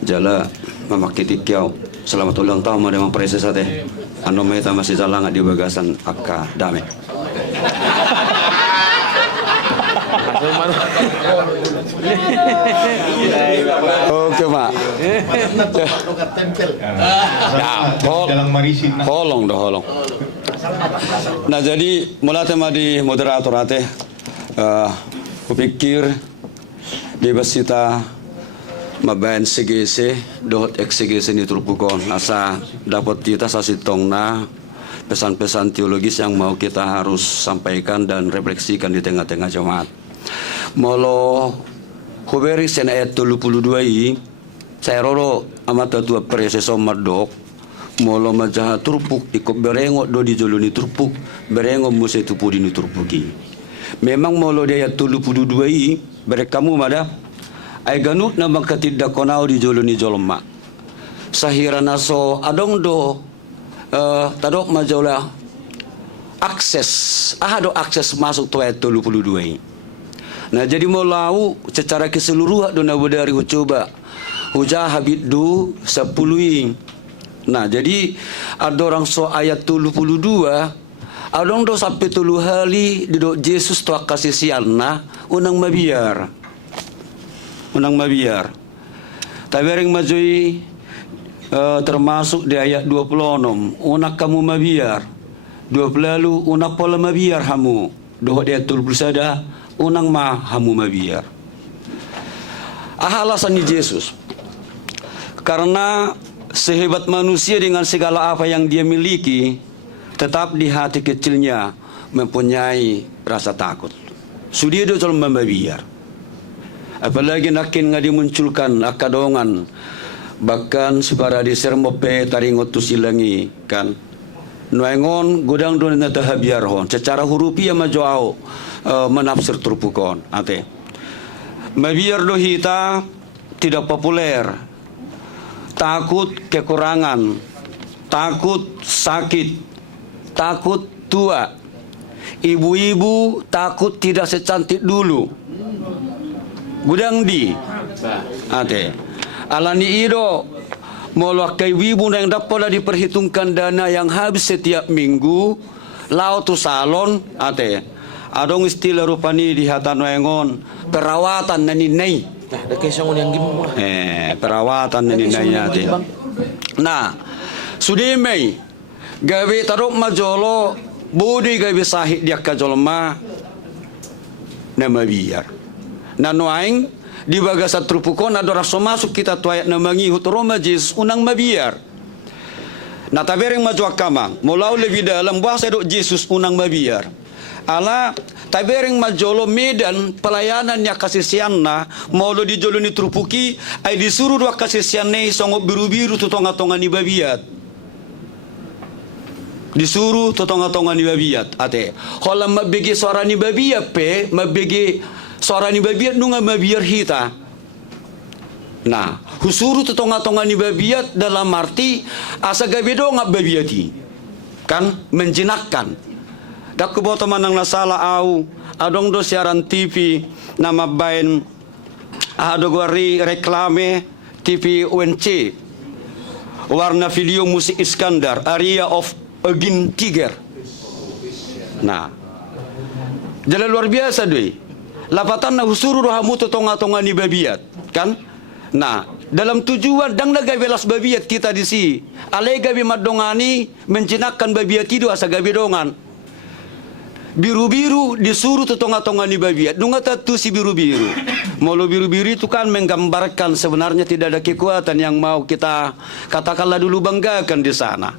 Jala memakiti kiau. Selamat ulang tahun memang preses ate. Ano meta masih jalan di bagasan akka dame. Oke, Pak. Dalang marisin. Holong dah holong. Nah jadi mulai tema di moderator ate, kupikir bebas kita mabayan segese dohot eksegese ni turpukon asa dapat kita sasitong na pesan-pesan teologis yang mau kita harus sampaikan dan refleksikan di tengah-tengah jemaat. Molo kuberi sen ayat 32 i saya roro amata tua preseso madok molo majaha turpuk ikut berengo do di joloni turpuk berengo muse tupu di turpuki. Memang molo dia ayat 32 i berekamu mada ay ganut na magkatidak konaw di joloni jolma. Sahira naso adong do tadok majola akses akses masuk tu ayat 32. Nah jadi mau lau secara keseluruhan dona dari coba hujah habit du 10. Nah jadi ada orang so ayat 32 adong do sampai 3 hari di dok Yesus tua kasih sianna unang mabiar tabereng majui termasuk di ayat 26 unak kamu mabiar 20 lalu unak pola mabiar hamu doh dia tul bersada unang ma hamu mabiar. Alasan Yesus karena sehebat manusia dengan segala apa yang dia miliki tetap di hati kecilnya mempunyai rasa takut. Sudia do calon mabiar. Apalagi nakin nga dimunculkan akadongan bahkan separa di sermope taringot tu silangi kan nuengon godang don na tahabiar hon secara hurufiah majoao menafsir turpukon ate mabiar do hita tidak populer, takut kekurangan, takut sakit, takut tua, ibu-ibu takut tidak secantik dulu. Gudang di ate alani ido molok kai wibu yang dapat diperhitungkan dana yang habis setiap minggu lau tu salon ate adong istilah rupani di hatan wengon perawatan naninai perawatan naninai ate. Nah sudimei gawe taruk majolo budi gawe sahih dia kajolma nama biar nanoaing di bagasa trupukon ada raso masuk kita tuayat namangi huturoma Yesus unang mabiar. Nah tabereng maju akamang mulau lebih dalam bahasa dok Yesus unang mabiar. Ala tabereng majolo medan pelayanannya kasisianna maulo di jolo ni trupuki ay disuruh dua kasisianne songok biru-biru tutonga-tonga ni babiat. Disuruh tutonga-tonga ni babiat ate. Holam mabegi suara ni babiat pe mabegi suara ni babiat nunga mabiar hita. Nah, husuru tetonga-tonga ni babiat dalam arti asa gabedo ngap babiati. Kan menjinakkan. Dak kubo teman nang nasala au adong do siaran TV nama bain ado gori reklame TV UNC. Warna video musik Iskandar, Area of Agin Tiger. Nah, jalan luar biasa doi. Lapatan na husuru rohamu tonga-tonga ni babiat kan. Nah dalam tujuan dang naga belas babiat kita di si alai gabi madongani mencinakkan babiat itu asa gabi dongan biru-biru disuruh tonga-tonga ni babiat dunga tatu si biru-biru molo biru-biru itu kan menggambarkan sebenarnya tidak ada kekuatan yang mau kita katakanlah dulu banggakan di sana.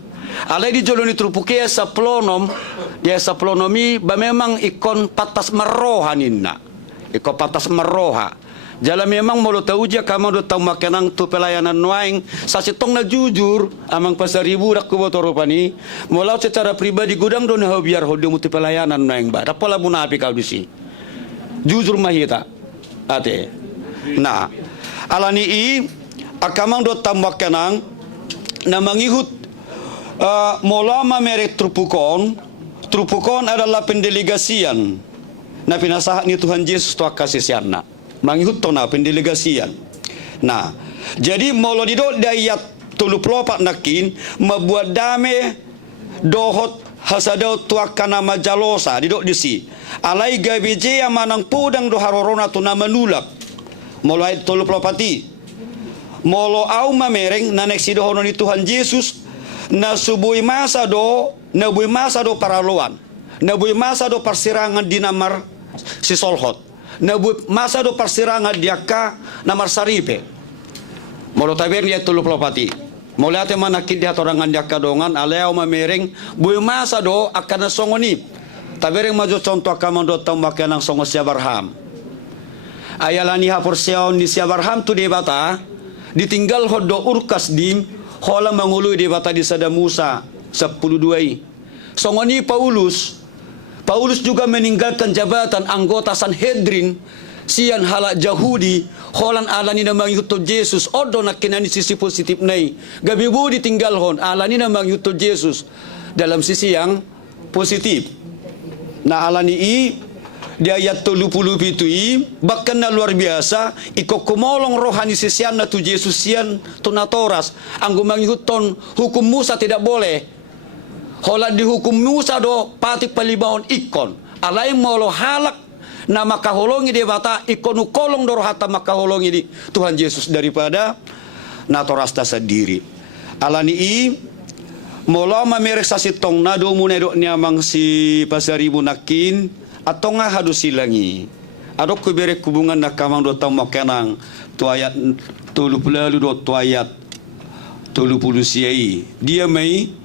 Alai di joloni trupuke saplonom dia saplonomi ba memang ikon patas merohaninna iko patas meroha jala memang mau tahu aja kamu do tahu makanang tu pelayanan nuaing sasitong na jujur amang pasaribu dak ko botorupani molau secara pribadi gudang do na biar hodo muti pelayanan nuaing ba dapola munapi kau disi jujur mahita ate. Nah alani i akamang do tahu makanang na mangihut molama merek trupukon adalah pendelegasian na pinasahat ni Tuhan Yesus tua kasih sianna mangihut to na pendelegasian. Nah jadi molo di do dayat 34 nakin mabuat dame dohot hasadau tua kana majalosa di do disi alai gabeje manang pudang do harorona tu na manulak molo ayat 34 molo au mamereng na neksidohono ni Tuhan Yesus na subui masa do paraloan, na bui masa do persirangan di namar si Solhot, na bui masa do persirangan diaka namar Saripe. Molo taber dia tulu pelopati. Molo ate manakit dia torangan diaka dongan aleo mamereng bui masa do akan songoni. Tabereng maju contoh kamando tambak nang songo si Abraham. Ayalani hapur siaw ni si Abraham tu debata ditinggal hodo urkas dim hola mangului debata di sada Musa 10:2. Songoni Paulus juga meninggalkan jabatan anggota Sanhedrin sian halak Yahudi holan alani namang yuto Yesus odo nakinani sisi positif nai gabibu ditinggal hon alani namang yuto Yesus dalam sisi yang positif. Nah alani di ayat 30 itu bahkan na luar biasa iko kumolong rohani sisian na tu Yesus sian tunatoras anggo manghuton hukum Musa tidak boleh hola dihukum Musa do patik palibaon ikon alai molo halak na makaholongi dia bata ikonu kolong doro hata makaholongi di Tuhan Yesus daripada natorasta sendiri alani molo mamerek sasitong nado munedo niamang si pasaribu nakin atau nga hadu silangi adok kubere kubungan nakamang do tang mokenang tu ayat 30 do tu ayat 30 siai dia mai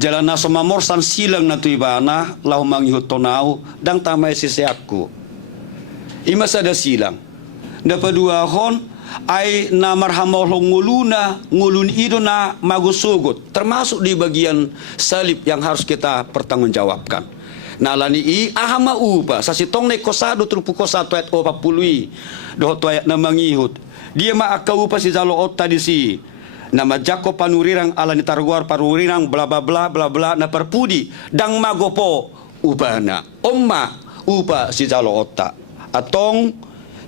jalan naso mamorsan silang na tu ibana lau manghutonau dang tamai siseakku imas ada silang dapat dua hon ai na marhamolong ngulun idona magusugot termasuk di bagian salib yang harus kita pertanggungjawabkan. Nah lani ahama upa sasitong ne kosado trupu kosato et opa pului do to ayat namangihut dia ma akau upa si jalo otta di si nama jako panurirang alani targuar parurirang bla bla bla bla bla na perpudi dang magopo upana omma upa si jalo otta atong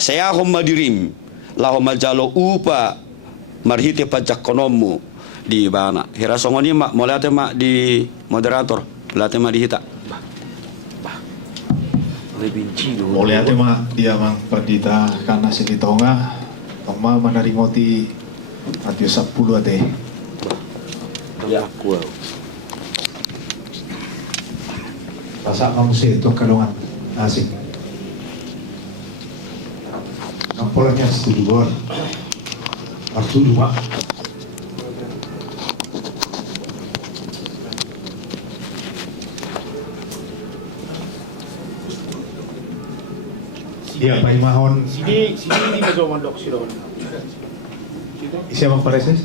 saya homma dirim laho majalo upa marhite pajak konomu di bana hira songoni mak molate mak di moderator late mak dihita Oleh ate mak dia mang perdita karena sinitonga tongma manarimoti atio 10 ate Ya aku. pasak kamu sih itu kalungan asik polanya setuju bor setuju mak iya Pak Imahon Sini medyo mandok siron. siapa preses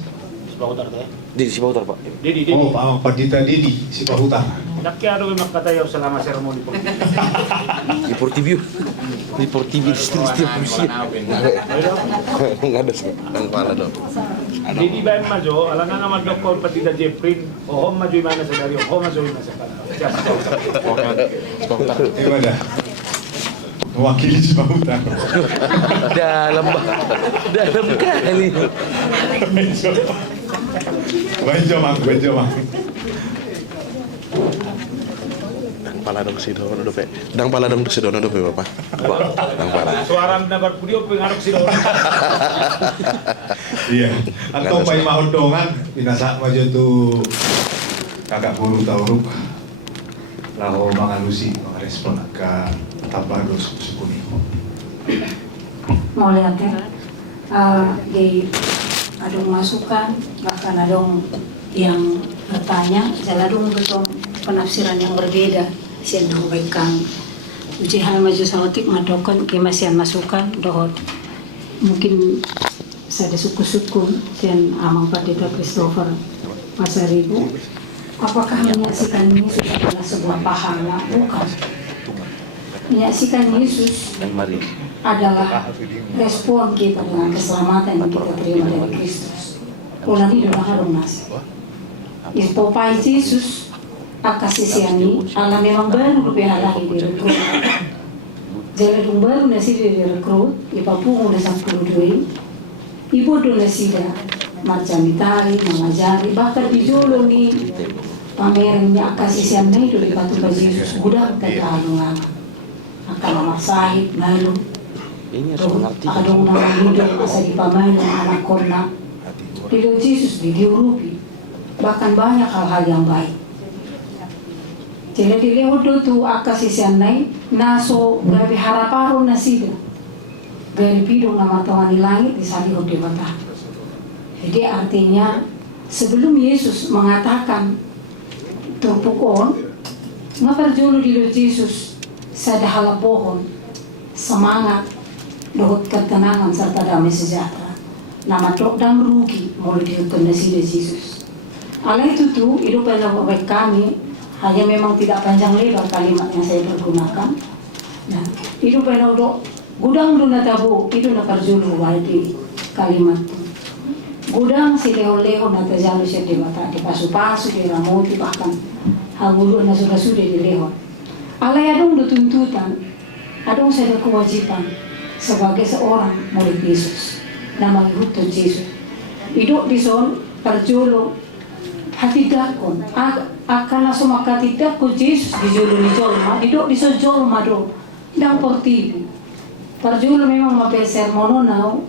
Bahutar teh. Di Sibahutar Pak. Dedi. oh Pak Perdita Dedi si Pahutar Nakyado yung makatayaw selama seremoni po. Di Portiview. Di Portiview setiap polisi. Enggak ada sih. Ang pala dong. Dedi ba yung majo, alangan naman doktor Perdita Jeffrey, o majo yung mana sa Dario, o majo yung nasa pala. gimana mewakili si Pahutar Dalam kali. Benjo mang Dang pala dong si dono do pe. Dang pala dong si dono do pe Bapak. Dang pala. Suara na berpudio pengaruh si Dora. iya atau Pak Imahon dongan binasa maju tu kakak guru tauruk laho mangalusi respon ke tabados sukuni mau lihat di adong masukan bahkan adong yang bertanya jaladung betul penafsiran yang berbeda sian dahubaikan uji hal maju saotik madokan kemasian masukan dohot mungkin sada suku-suku sian amang Pendeta Christopher Pasaribu apakah menyaksikan Yesus adalah sebuah pahala bukan menyaksikan Yesus adalah respon kita dengan keselamatan yang kita terima dari Kristus. Ulang itu harus nasib. Ipopai Yesus akasisiani ala memang baru lagi direkrut. Jadi baru nasi direkrut, ipapungu na 10 ibu do nasida macam itali mengajari bahkan dijolo ni pamernya akasisian na itu di batu Yesus gudang terlalu akan masahid lalu adong na hidup sa di pamain ng anak ko na Di Yesus diurupi. Bahkan banyak hal-hal yang baik. Jadi lewat tu akasi sianai naso gabi haraparon nasida. Gari pidong nama Tuhan di langit disalihut di bata. Jadi artinya sebelum Yesus mengatakan terpukul, ngaparjulu di Yesus sada halap pohon, semangat, dohot ketenangan serta damai sejahtera. Nama dok dan rugi mulai dihutun nasida Yesus. Allah itu tuh hidup pada baik kami hanya memang tidak panjang lebar kalimat yang saya pergunakan. Nah, hidup pada dok gudang duna tabu itu nakarjulu di kalimat itu. Gudang si leho-leho na tajalu siya di bata, di pasu-pasu, di ramuti, bahkan hangulu na sudah-sudah di leho. Alay adong tuntutan, adong sada kewajiban sebagai seorang murid Yesus na maghutun Yesus. Hidup di son perjulu hati dakon, akan langsung makati dakon Yesus di julu ni jolma, hidup di son jolma do, dang portibi. Perjulu memang mapeser mononau,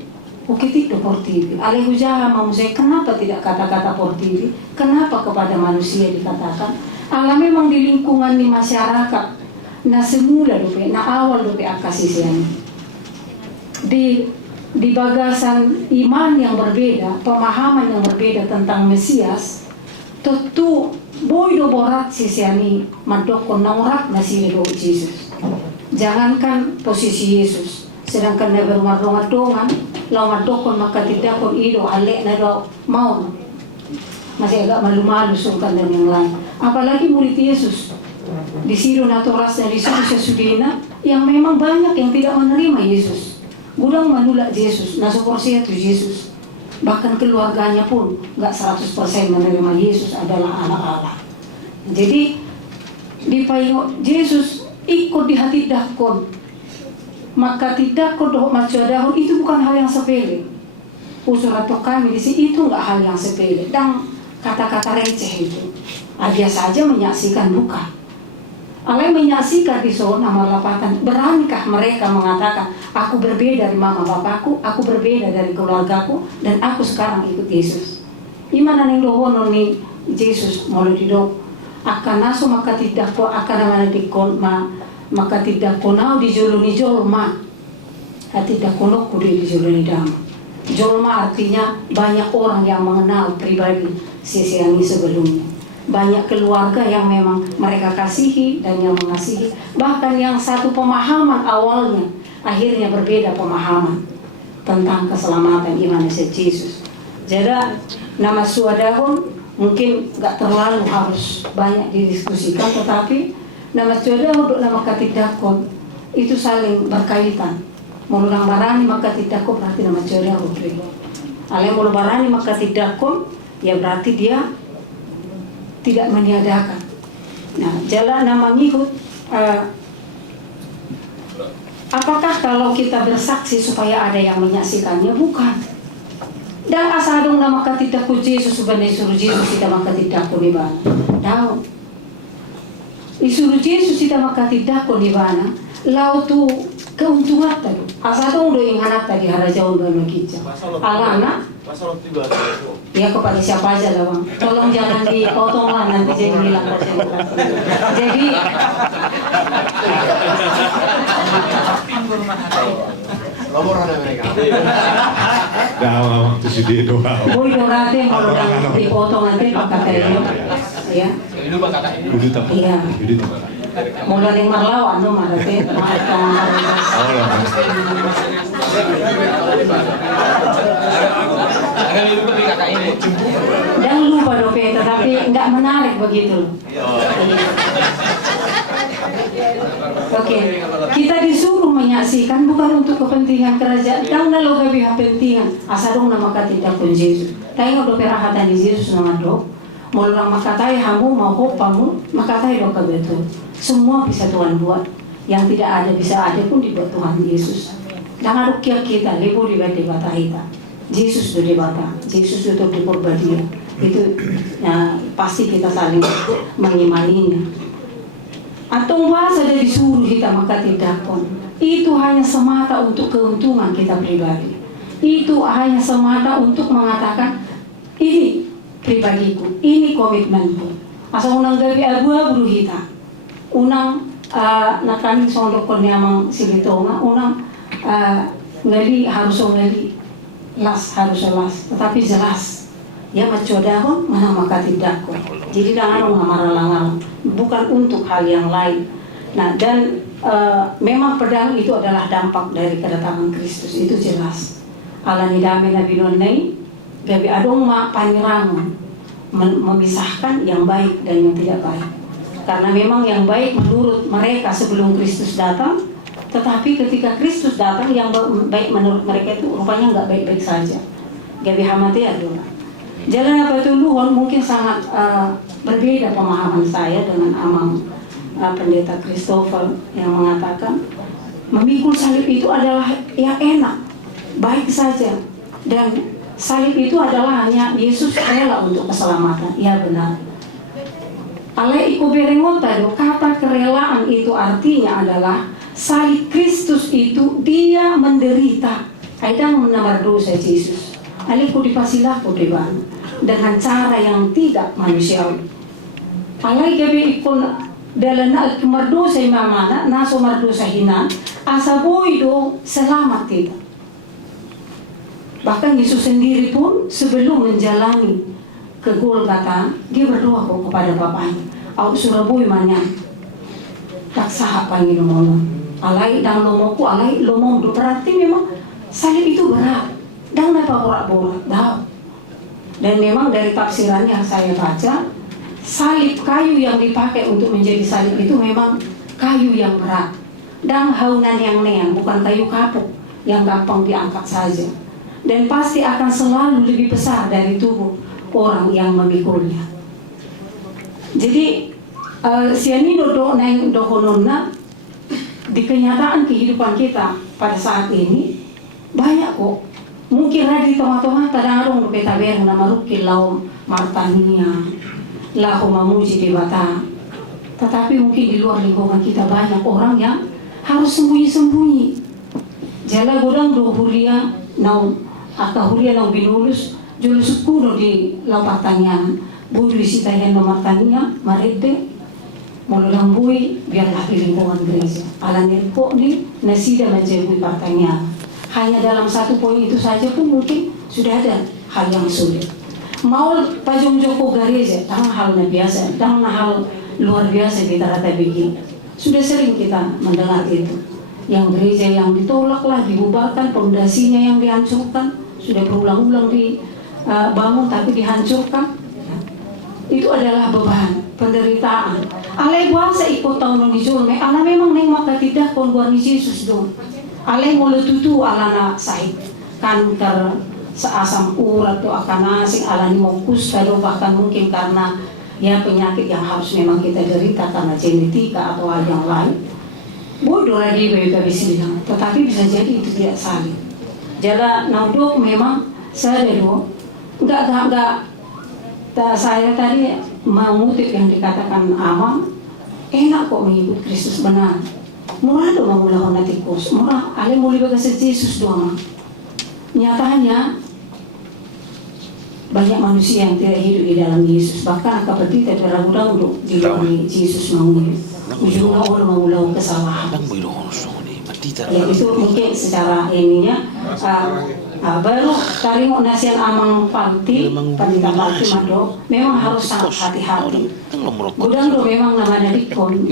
ukitik do portibi. Alay hujaha mamusay, kenapa tidak kata-kata portibi? Kenapa kepada manusia dikatakan? Allah memang di lingkungan di masyarakat, na semula dope, na awal dope akasisian. Di bagasan iman yang berbeda, pemahaman yang berbeda tentang Mesias, tentu boy do borat sisiani madokon naurat nasi do Yesus. Jangankan posisi Yesus, sedangkan dia bermarong-marong, lawan dokon maka tidak kon ido alek na do mau masih agak malu-malu sungkan dan yang lain. Apalagi murid Yesus di sido naturas dan di sido sesudina yang memang banyak yang tidak menerima Yesus. Gudang menolak Yesus, nasa porsi itu Yesus. Bahkan keluarganya pun nggak 100% menerima Yesus adalah anak Allah. Jadi di payo Yesus ikut di hati dakon, maka tidak kodok macadahun itu bukan hal yang sepele. Usul atau kami di sini itu nggak hal yang sepele. Dan kata-kata receh itu, biasa saja menyaksikan bukan. Allah menyaksikan di sana malapatan. Beranikah mereka mengatakan, aku berbeda dari mama bapakku, aku berbeda dari keluargaku, dan aku sekarang ikut Yesus. Imana ning dohono ni Yesus mau didok akan naso maka tidak po akan mana dikon maka tidak konau di joluni jolma, tidak konok kudi di joluni dama. Jolma artinya banyak orang yang mengenal pribadi sisiani sebelumnya. Banyak keluarga yang memang mereka kasihi dan yang mengasihi. Bahkan yang satu pemahaman awalnya akhirnya berbeda pemahaman tentang keselamatan iman Yesus. Jadi nama suadahun mungkin gak terlalu harus banyak didiskusikan, tetapi nama suadahun untuk nama katidakon itu saling berkaitan. Mulang barani maka tidakon berarti nama suadahun. Alai mulang barani maka tidakon ya berarti dia tidak meniadakan. Nah, jalan nama ngikut. Apakah kalau kita bersaksi supaya ada yang menyaksikannya? Bukan. Dan asadong nama katidakku Yesus sebenarnya suruh Yesus kita maka tidakku di mana? Tahu? Disuruh Yesus kita maka tidakku di mana? Lau tu keuntungan tadi. Asadong do yang anak tadi hara jauh do makija. Alana. Ya kepada siapa aja lah bang. Tolong jangan dipotong lah nanti jadi bilang konsentrasi. Jadi Dawa waktu si dia doa. boy dorate kalau dipotong nanti pakai kayu. Ya. Iya. Mulai yang marlawan no marate. Dan lupa dope, tetapi nggak menarik begitu. Oke, kita disuruh menyaksikan bukan untuk kepentingan kerajaan. Dan kalau gabi kepentingan, asadong nama kata pun Yesus. Tapi kalau perahatan Yesus nama dok, mulang makatai hamu mau hopamu, makatai dok betul. Semua bisa Tuhan buat. Yang tidak ada bisa ada pun dibuat Tuhan Yesus. Dan aduk kita lebu di bata kita. Yesus itu dibata, Yesus itu diperbadia. Itu ya, pasti kita saling mengimaninya. Atau bahasa dari disuruh kita maka tidak pun. Itu hanya semata untuk keuntungan kita pribadi. Itu hanya semata untuk mengatakan Ini pribadiku, ini komitmenku. Asal unang gabi abu-abu hita. Unang nakani sondok ko niyamang silitonga, unang ngali harus ngali harus las, tetapi jelas ya macodahon mana makatidak ko. Jadi jangan ngamarang-ngarang, bukan untuk hal yang lain. Nah, dan memang pedang itu adalah dampak dari kedatangan Kristus, itu jelas. Alani dami nabi nonai gabi adong ma panirangan memisahkan yang baik dan yang tidak baik. Karena memang yang baik menurut mereka sebelum Kristus datang, tetapi ketika Kristus datang yang baik menurut mereka itu rupanya nggak baik-baik saja. Gabi hamati adalah jalan apa itu luhon mungkin sangat berbeda pemahaman saya dengan amang pendeta Christopher yang mengatakan memikul salib itu adalah yang enak, baik saja, dan salib itu adalah hanya Yesus rela untuk keselamatan. Ya benar. Ale iku berengot tadi kata kerelaan itu artinya adalah salib Kristus itu dia menderita. Kadang menambah dosa Yesus. Ale ku dipasilah ku dewan dengan cara yang tidak manusiawi. Ale gabe ikon dalam kemerdosa imamana naso merdosa hina asaboi do selamat tidak. Bahkan Yesus sendiri pun sebelum menjalani ke Golgota, dia berdoa kepada Bapaknya. Aku Surabaya mana? Tak sah Panginoon. Alai dan lomoku alai lomom do berarti memang salib itu berat. Dan apa borak-borak dah. Dan memang dari tafsiran yang saya baca, salib kayu yang dipakai untuk menjadi salib itu memang kayu yang berat. Dan haunan yang neang, bukan kayu kapuk yang gampang diangkat saja. Dan pasti akan selalu lebih besar dari tubuh orang yang memikulnya. Jadi siani dodo neng dokonona di kenyataan kehidupan kita pada saat ini banyak kok. Mungkin ada di tengah-tengah tadarong do petaber nama rukil laum martania lahu mamuji di bata. Tetapi mungkin di luar lingkungan kita banyak orang yang harus sembunyi-sembunyi. Jala godang do huria nau aka huria nau binulus julus kuno di lau pertanyaan buru sitayan no martania marete mululang bui biarlah di lingkungan gereja. Alanir kok ni nasida menjadi pertanyaan. Hanya dalam satu poin itu saja pun mungkin sudah ada hal yang sulit. Mau pajong joko gereja, tangan hal biasa, tangan hal luar biasa kita rata begini. Sudah sering kita mendengar itu. Yang gereja yang ditolaklah, dibubarkan, pondasinya yang dihancurkan, sudah berulang-ulang dibangun tapi dihancurkan. Itu adalah beban, penderitaan. Alai buasa ikut tahun di julme, ala memang neng maka tidak konguan Yesus dong. Alai mulu tutu alana sahid kanker seasam urat tu akan asing alani mokus kalau bahkan mungkin karena ya penyakit yang harus memang kita derita karena genetika atau hal yang lain. Bodoh lagi mereka bisa bilang, tetapi bisa jadi itu tidak salib. Jala naudok memang saya dulu enggak. Saya tadi mengutip yang dikatakan Amang, enak kok mengikut Kristus benar. Murah dong mengulang tikus, murah. Ale mulai bagas Yesus doang. Nyatanya banyak manusia yang tidak hidup di dalam Yesus. Bahkan seperti tidak ragu-ragu di luar Yesus mengulang. Ujungnya orang mengulang kesalahan. Ya itu mungkin secara ininya. Baru tarimo nasian amang panti panita panti mado memang harus sangat hati-hati. Gudang do memang namanya dikon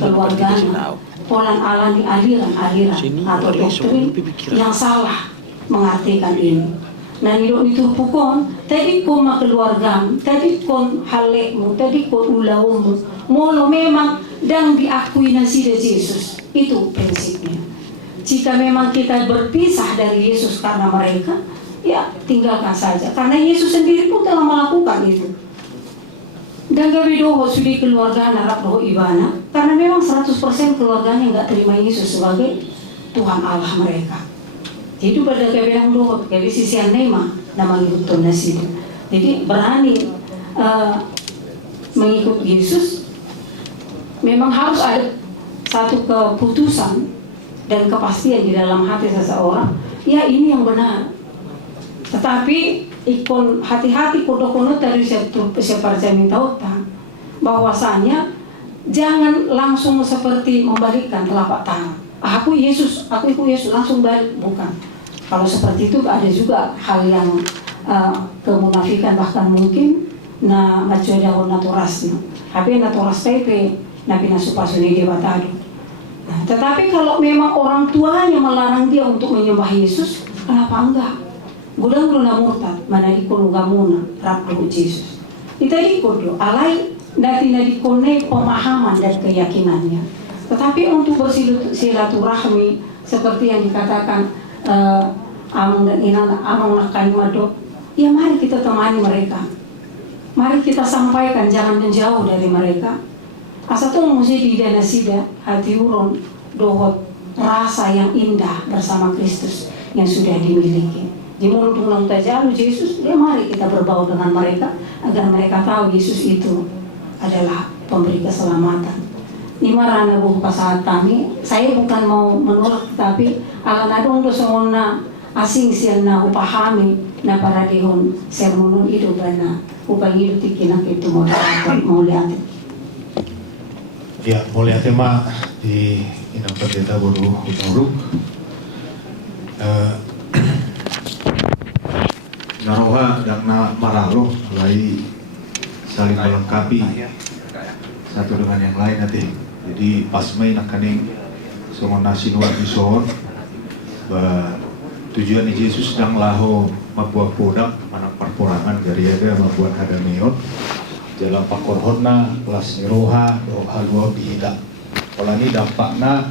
keluarganya polan alani aliran atau doktrin yang salah mengartikan ini. Nah nidok ditupukon tadi koma keluarga, tadi kon halekmu, tadi kon ulaumu, molo memang dan diakui nasi dari Yesus. Itu prinsipnya. Jika memang kita berpisah dari Yesus karena mereka, ya tinggalkan saja. Karena Yesus sendiri pun telah melakukan itu. Dan gabi doho sudi keluarga narap doho ibana, karena memang 100% keluarganya nggak terima Yesus sebagai Tuhan Allah mereka. Jadi pada gabi yang doho, gabi sisian nema, nama ngikut nasi. Jadi berani mengikut Yesus, memang harus ada satu keputusan dan kepastian di dalam hati seseorang, ya ini yang benar. Tetapi ikon hati-hati kono dari seperti minta utang, bahwasanya jangan langsung seperti membalikan telapak tangan. Aku Yesus langsung balik, bukan. Kalau seperti itu ada juga hal yang kemunafikan, bahkan mungkin na macoda naturas, tapi naturas tepe, nabi nasupasuni dia batado. Nah, tetapi kalau memang orang tuanya melarang dia untuk menyembah Yesus, kenapa enggak? Gudang-gudang murtad, mana ikon gamuna, rap Yesus. Kita ikut alai nanti dikone pemahaman dan keyakinannya. Tetapi untuk bersilaturahmi seperti yang dikatakan Amang dan Inana, Amang nakai mado, ya mari kita temani mereka. Mari kita sampaikan, jangan menjauh dari mereka. Asal mesti di dana sida hati urun dohot rasa yang indah bersama Kristus yang sudah dimiliki. Di mulut ulang tajalu Yesus, ya mari kita berbaur dengan mereka agar mereka tahu Yesus itu adalah pemberi keselamatan. Ini marana buku pasahat kami, saya bukan mau menolak, tapi akan ada untuk semua asing siang na upahami na para dihon sermonon itu bana upang itu tikinak itu mau lihat. Ya, mulai tema di Inang Pendeta Boru Tauruk. Naroha dan maralo mulai saling melengkapi satu dengan yang lain nanti. Jadi pas main akaning semua nasi nuat ison, tujuan Yesus sedang laho mabuah produk mana perporangan dari ada mabuat ada neon. Dalam pakorhona kelas niroha doa dua dihidak. Kalau ini dampaknya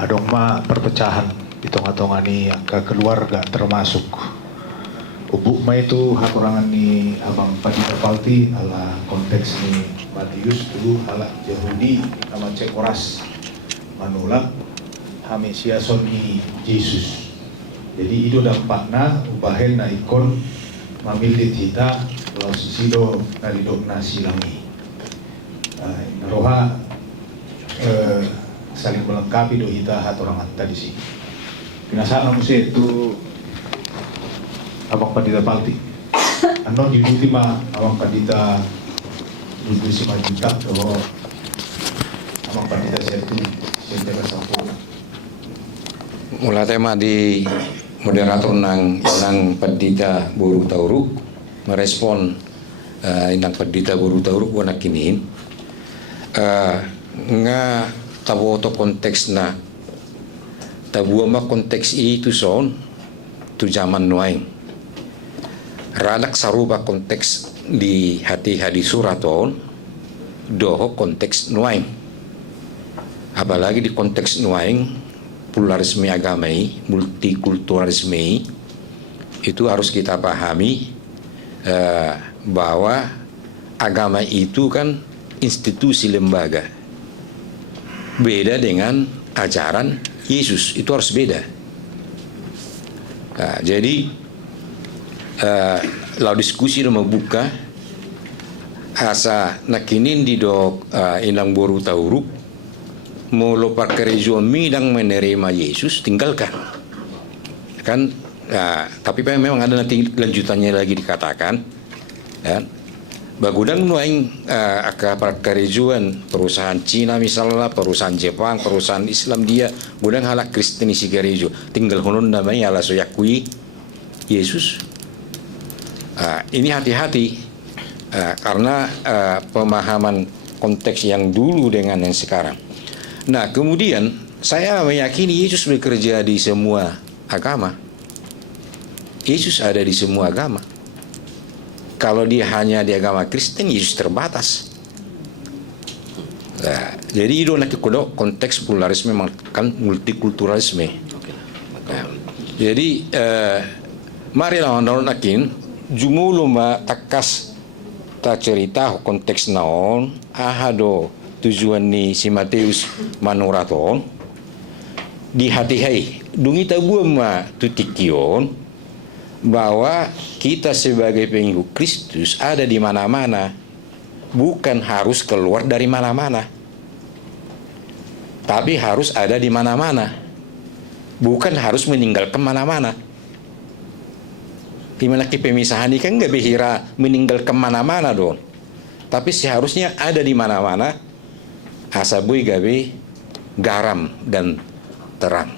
adong ma perpecahan hitung-hitungan ni ke keluarga termasuk ubuk ma itu hakurangan ni abang Padita Palti ala konteks ni Matius dulu ala Yahudi nama Cekoras manulak hamisiason ni Yesus. Jadi itu dampaknya ubahen na ikon mamilih kita kalau sisido nalidok nasilangi. Naroha saling melengkapi do kita hatorang tadi sih. Pinasaan mo siya itu Abang Padita Palti. Ano di ultima Abang Padita duduk si Majita do Abang Padita siya itu siya jaga sampurna. Mula tema di moderator nang Pendeta Boru Tauruk merespon inang Pendeta Boru Tauruk wana kinin nga taboto konteks na tabuama konteks itu son tu zaman nuaing radak saruba konteks di hati-hati suraton doho konteks nuaing, apalagi di konteks nuaing pluralisme agamai, multikulturalisme itu harus kita pahami bahwa agama itu kan institusi lembaga, beda dengan ajaran Yesus, itu harus beda. Nah, jadi lalu diskusi lo membuka asa nakinin di dok Inang Boru Tauruk mau pakai midang menerima Yesus tinggalkan kan. Tapi memang ada nanti lanjutannya lagi dikatakan ya, bagudang nuaing akaparkarejuan perusahaan Cina misalnya, perusahaan Jepang, perusahaan Islam dia gudang halak Kristen isi gerejo tinggal honon namanya ala soyakui Yesus. Ini hati-hati karena pemahaman konteks yang dulu dengan yang sekarang. Nah kemudian saya meyakini Yesus bekerja di semua agama. Yesus ada di semua agama. Kalau dia hanya di agama Kristen, Yesus terbatas. Nah, jadi itu nanti konteks pluralisme kan multikulturalisme. Nah, jadi mari lawan nakin jumulu ma takas ta cerita konteks naon ahado tujuan ni si Matius manuraton di hati-hati dungi tabuam ma tutikion bahwa kita sebagai pengikut Kristus ada di mana-mana, bukan harus keluar dari mana-mana, tapi harus ada di mana-mana, bukan harus meninggalkan mana-mana. Imanaki pemisahan ini kan nggak bihira meninggal kemana-mana dong. Tapi seharusnya ada di mana-mana asabui gabi garam dan terang.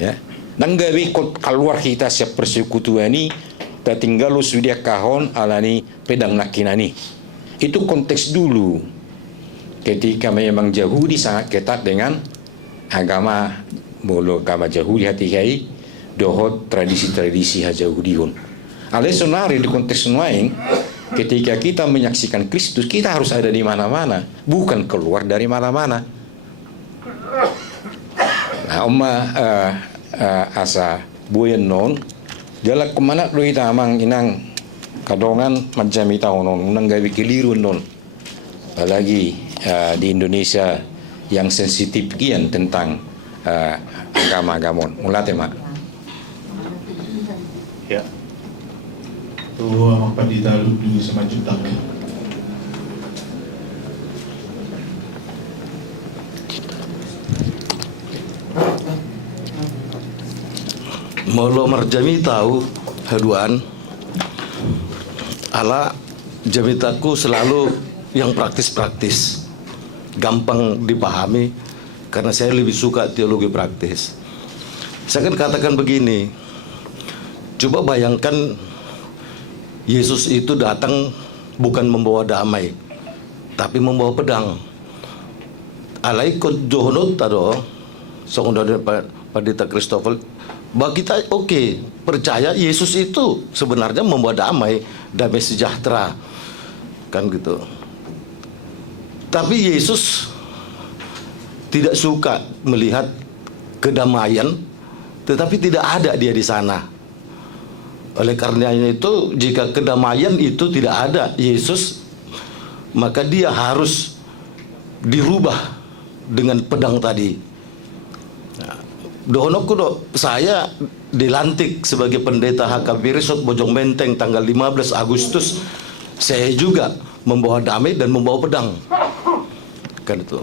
Ya, nang gabi keluar kita siap persekutuan ini, tak tinggal sudah kahon alani pedang nakinani. Itu konteks dulu. Ketika memang Yahudi sangat ketat dengan agama Yahudi hati-hati dohot tradisi-tradisi Yahudiun. Alai sonari di konteks lain, ketika kita menyaksikan Kristus, kita harus ada di mana-mana, bukan keluar dari mana-mana. Nah, asa buyen non, jala kemana do ita amang inang kadongan macam ita non, unang gawi keliru non. Apalagi di Indonesia yang sensitif kian tentang agama-agama. Mulate mak. Ya. Itu amang pandita ludu semacam tak. Molo marjami tahu haduan ala jamitaku selalu yang praktis-praktis, gampang dipahami karena saya lebih suka teologi praktis. Saya akan katakan begini, coba bayangkan Yesus itu datang bukan membawa damai, tapi membawa pedang. Alai ko johnot tado song dari Pendeta Christopher. Bagi kita oke, percaya Yesus itu sebenarnya membawa damai sejahtera, kan gitu. Tapi Yesus tidak suka melihat kedamaian, tetapi tidak ada dia di sana. Oleh karenanya itu, jika kedamaian itu tidak ada Yesus, maka dia harus dirubah dengan pedang tadi. Dohono kudo saya dilantik sebagai pendeta HKBP Resort Bojong Menteng tanggal 15 Agustus. Saya juga membawa damai dan membawa pedang. Kan itu.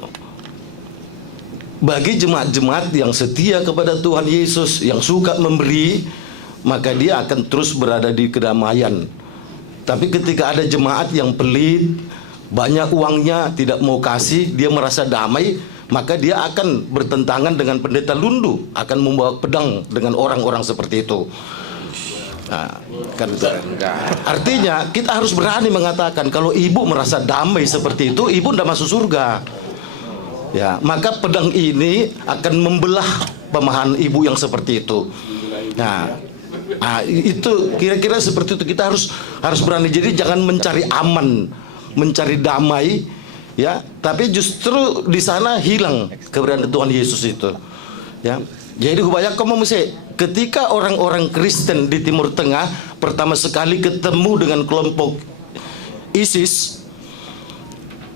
Bagi jemaat-jemaat yang setia kepada Tuhan Yesus, yang suka memberi, maka dia akan terus berada di kedamaian. Tapi ketika ada jemaat yang pelit, banyak uangnya, tidak mau kasih, dia merasa damai, maka dia akan bertentangan dengan pendeta lundu, akan membawa pedang dengan orang-orang seperti itu. Nah, kan artinya kita harus berani mengatakan kalau ibu merasa damai seperti itu, ibu tidak masuk surga. Ya, maka pedang ini akan membelah pemahaman ibu yang seperti itu. Nah, itu kira-kira seperti itu. Kita harus berani. Jadi jangan mencari aman, mencari damai. Ya, tapi justru di sana hilang keberadaan Tuhan Yesus itu. Ya, jadi kebanyakan kamu mesti ketika orang-orang Kristen di Timur Tengah pertama sekali ketemu dengan kelompok ISIS,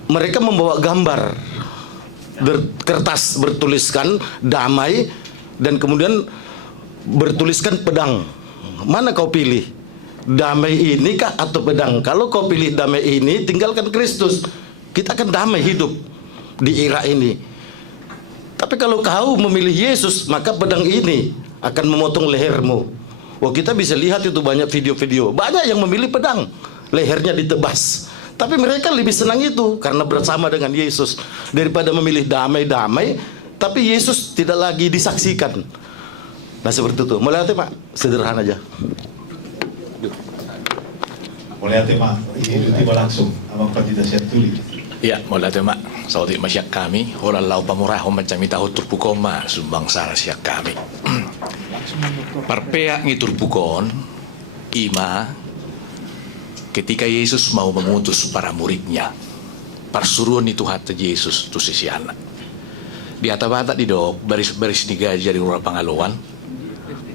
mereka membawa gambar kertas bertuliskan damai dan kemudian bertuliskan pedang. Mana kau pilih? Damai ini kah atau pedang? Kalau kau pilih damai ini, tinggalkan Kristus. Kita akan damai hidup di era ini. Tapi kalau kau memilih Yesus, maka pedang ini akan memotong lehermu. Wah, kita bisa lihat itu banyak video-video. Banyak yang memilih pedang, lehernya ditebas. Tapi mereka lebih senang itu karena bersama dengan Yesus daripada memilih damai-damai, tapi Yesus tidak lagi disaksikan. Nah, seperti itu. Melihat Pak, sederhana aja. Melihat Pak, ini tiba langsung abang Pendeta Syatuli. Ya, mula tema saudi masyak kami, holau pamurah macam tahu turpukoma sumbang salah siak kami. Parpea ngiturpukon ima ketika Yesus mau mengutus para muridnya. Parsuruan itu hati Yesus tu sisiana. Di atas di dok baris-baris digajar di ruang pangaloan.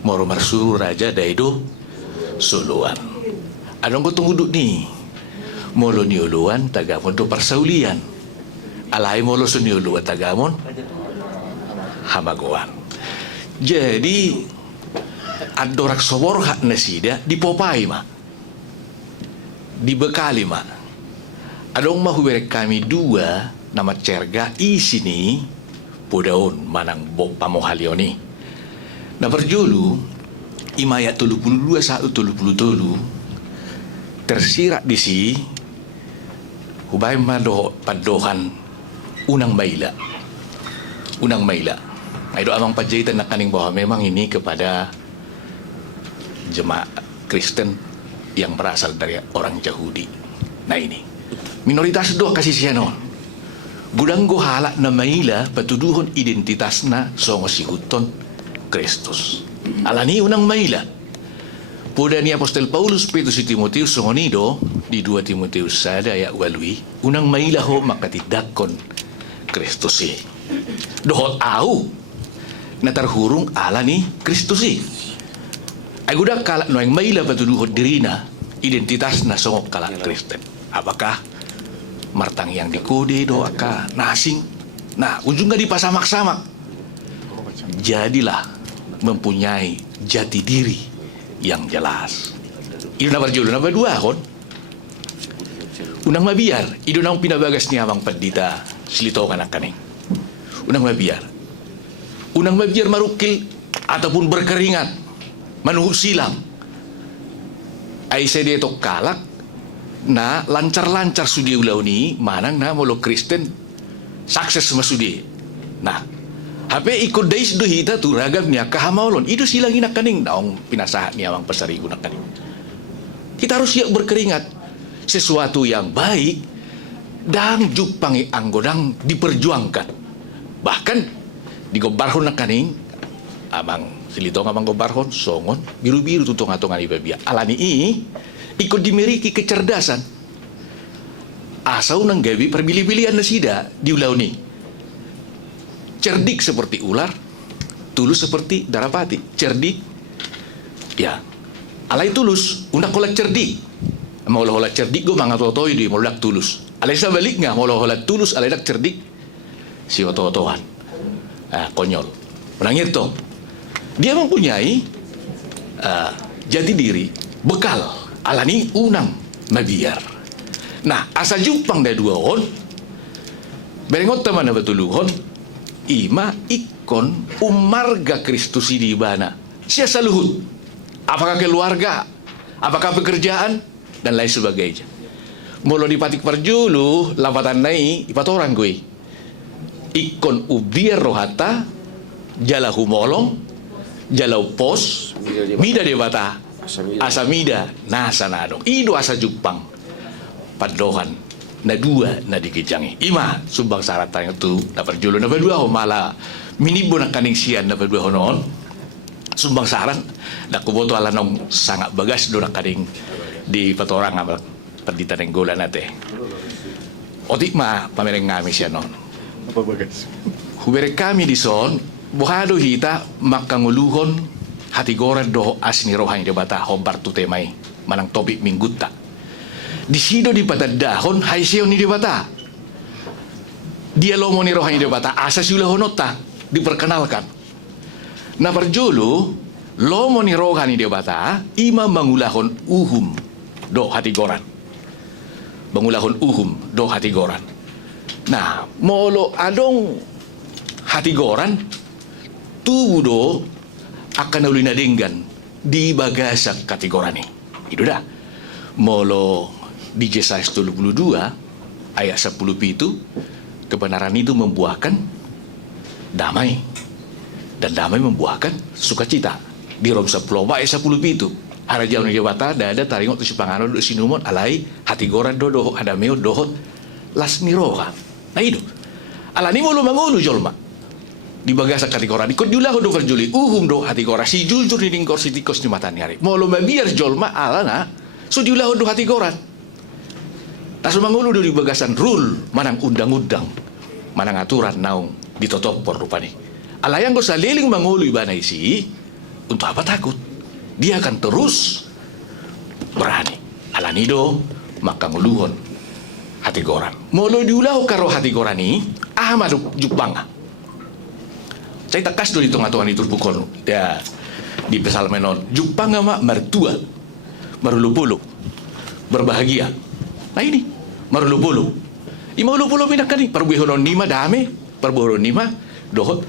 Moro marsuru raja daido suluan. Adong ko tunggu nih. Molo niuluan tagamon do parsaulian. Alay molo so niuluan tagamon hamagoan. Jadi adorak sobor hak nasida di Popay ma. Dibekali ma. Adong mahuberek kami dua nama cerga isini pudaon manang pamohalioni. Na perjulu ima ayat 32 tersirat di si hubay mado padohan unang maila ay do amang pajayitan na kaning bahwa memang ini kepada jemaat Kristen yang berasal dari orang Yahudi. Nah ini minoritas do kasih siya noon gudang gohala na maila patuduhon identitas na songo si Huton Kristus. Alani unang maila. Puda ni Apostol Paulus Petrus si Timoteus songonido di 2 Timoteus sada ayat 8 unang maila ho makatidakon Kristus si. Dohot au na tarhurung ala ni Kristus si. Ay gudak kala no ang maila patuduhon dirina identitas na songo kala Kristen. Apakah martang yang dikode doa ka nasing. Nah, ujung gak dipasamak-samak. Jadilah mempunyai jati diri yang jelas. Itu nomor julu, nomor 2 kon. Unang mabiar, itu nang pinabagas ni amang pandita silito kanak kaning. Unang mabiar marukil ataupun berkeringat, manuhu silang. Ay sedetok kalak na lancar-lancar sudi ulau ni manang na molo Kristen sukses masudi. Nah, hape ikut dais do hita tu ragam niya kahamawlon. Itu silang inak kaning daong pinasahat niya ang pasarigo na kaning. Kita harus siap berkeringat sesuatu yang baik dan jupangi anggodang diperjuangkan. Bahkan di gobarhon na kaning amang silitong amang gobarhon songon biru-biru tutong-atongan ibabia. Alani ikut dimeriki kecerdasan. Asau nang gawi perbilih-bilihan na sida di ulau ni. Cerdik seperti ular, tulus seperti darapati. Cerdik, ya. Alai tulus, undak kolak cerdik. Mau holat cerdik go mga totoy di mau dak tulus. Alai sabalik nga mau holat tulus alai dak cerdik. Si oto-otohan. Konyol. Menangir to. Dia mempunyai jati diri, bekal. Alani unang mabiar. Nah, asa jumpang da dua on. Berengot teman na betuluhon. Ima ikon umarga Kristus di bana. Siya sa luhut. Apakah keluarga, apakah pekerjaan, dan lain sebagainya. Mula dipatik perjulu, lawatan nai, ipat orang gue. Ikon ubiar rohata, jala humolong, jalau pos, mida debata, asamida, nasa nadong. Ido asa jupang, padohan, na dua na dikijangi. Ima, sumbang saratan itu, na perjulu, na berdua mala, minibo na kaning siyan na berdua honon, sumbang saran, na kuboto ala nong sangat bagas do na kaning di patorang nga pendita ng gula natin. Otik ma, pamereng ngami siya non. Apa bagas? Hubere kami di son, buhado hita makanguluhon hatigoran do asni rohang di bata hobar tu temay manang topik minggutta. Di sido di patadahon hay siyo ni di bata. Dia lomo ni rohang di bata asa sila honota diperkenalkan. Na perjulu lomo ni rohani di bata ima mangulahon uhum do hatigoran. Mangulahon uhum do hatigoran. Nah, molo adong hatigoran tubuh do akan ulina denggan di bagasak kategorani. Itu dah. Molo di Yesaya 22 ayat 10 itu kebenaran itu membuahkan damai dan damai membuahkan sukacita. Di Rom 10 ayat 10 itu hara jauh ni jabata ada taringot tu sipangano do sinumon alai hatigoran do ada meo dohot las niroha. Nah itu. Alani mulu mangulu jolma. Di bagasak kategorani kod jula do verjuli uhum do hatigora si jujur ni dingkor si tikos ni matani hari. Molo mabiar jolma alana so jula do hatigoran. Tasu mangulu do di bagasan rule manang undang-undang manang aturan naung ditotopor rupani. Alayang go saliling mangulu ibana isi untuk apa takut? Dia akan terus berani. Alanido makanguluhon hatigoran. Molo diulau karo hatigorani ahmad jupanga. Saya takas do ditong atuan itu pukul dia di pesal menon jupanga mak mertua marulupulu berbahagia. Nah ini marulupulu. Ima ulupulu pinakani perbuhonon nima dame perbuhonon nima dohot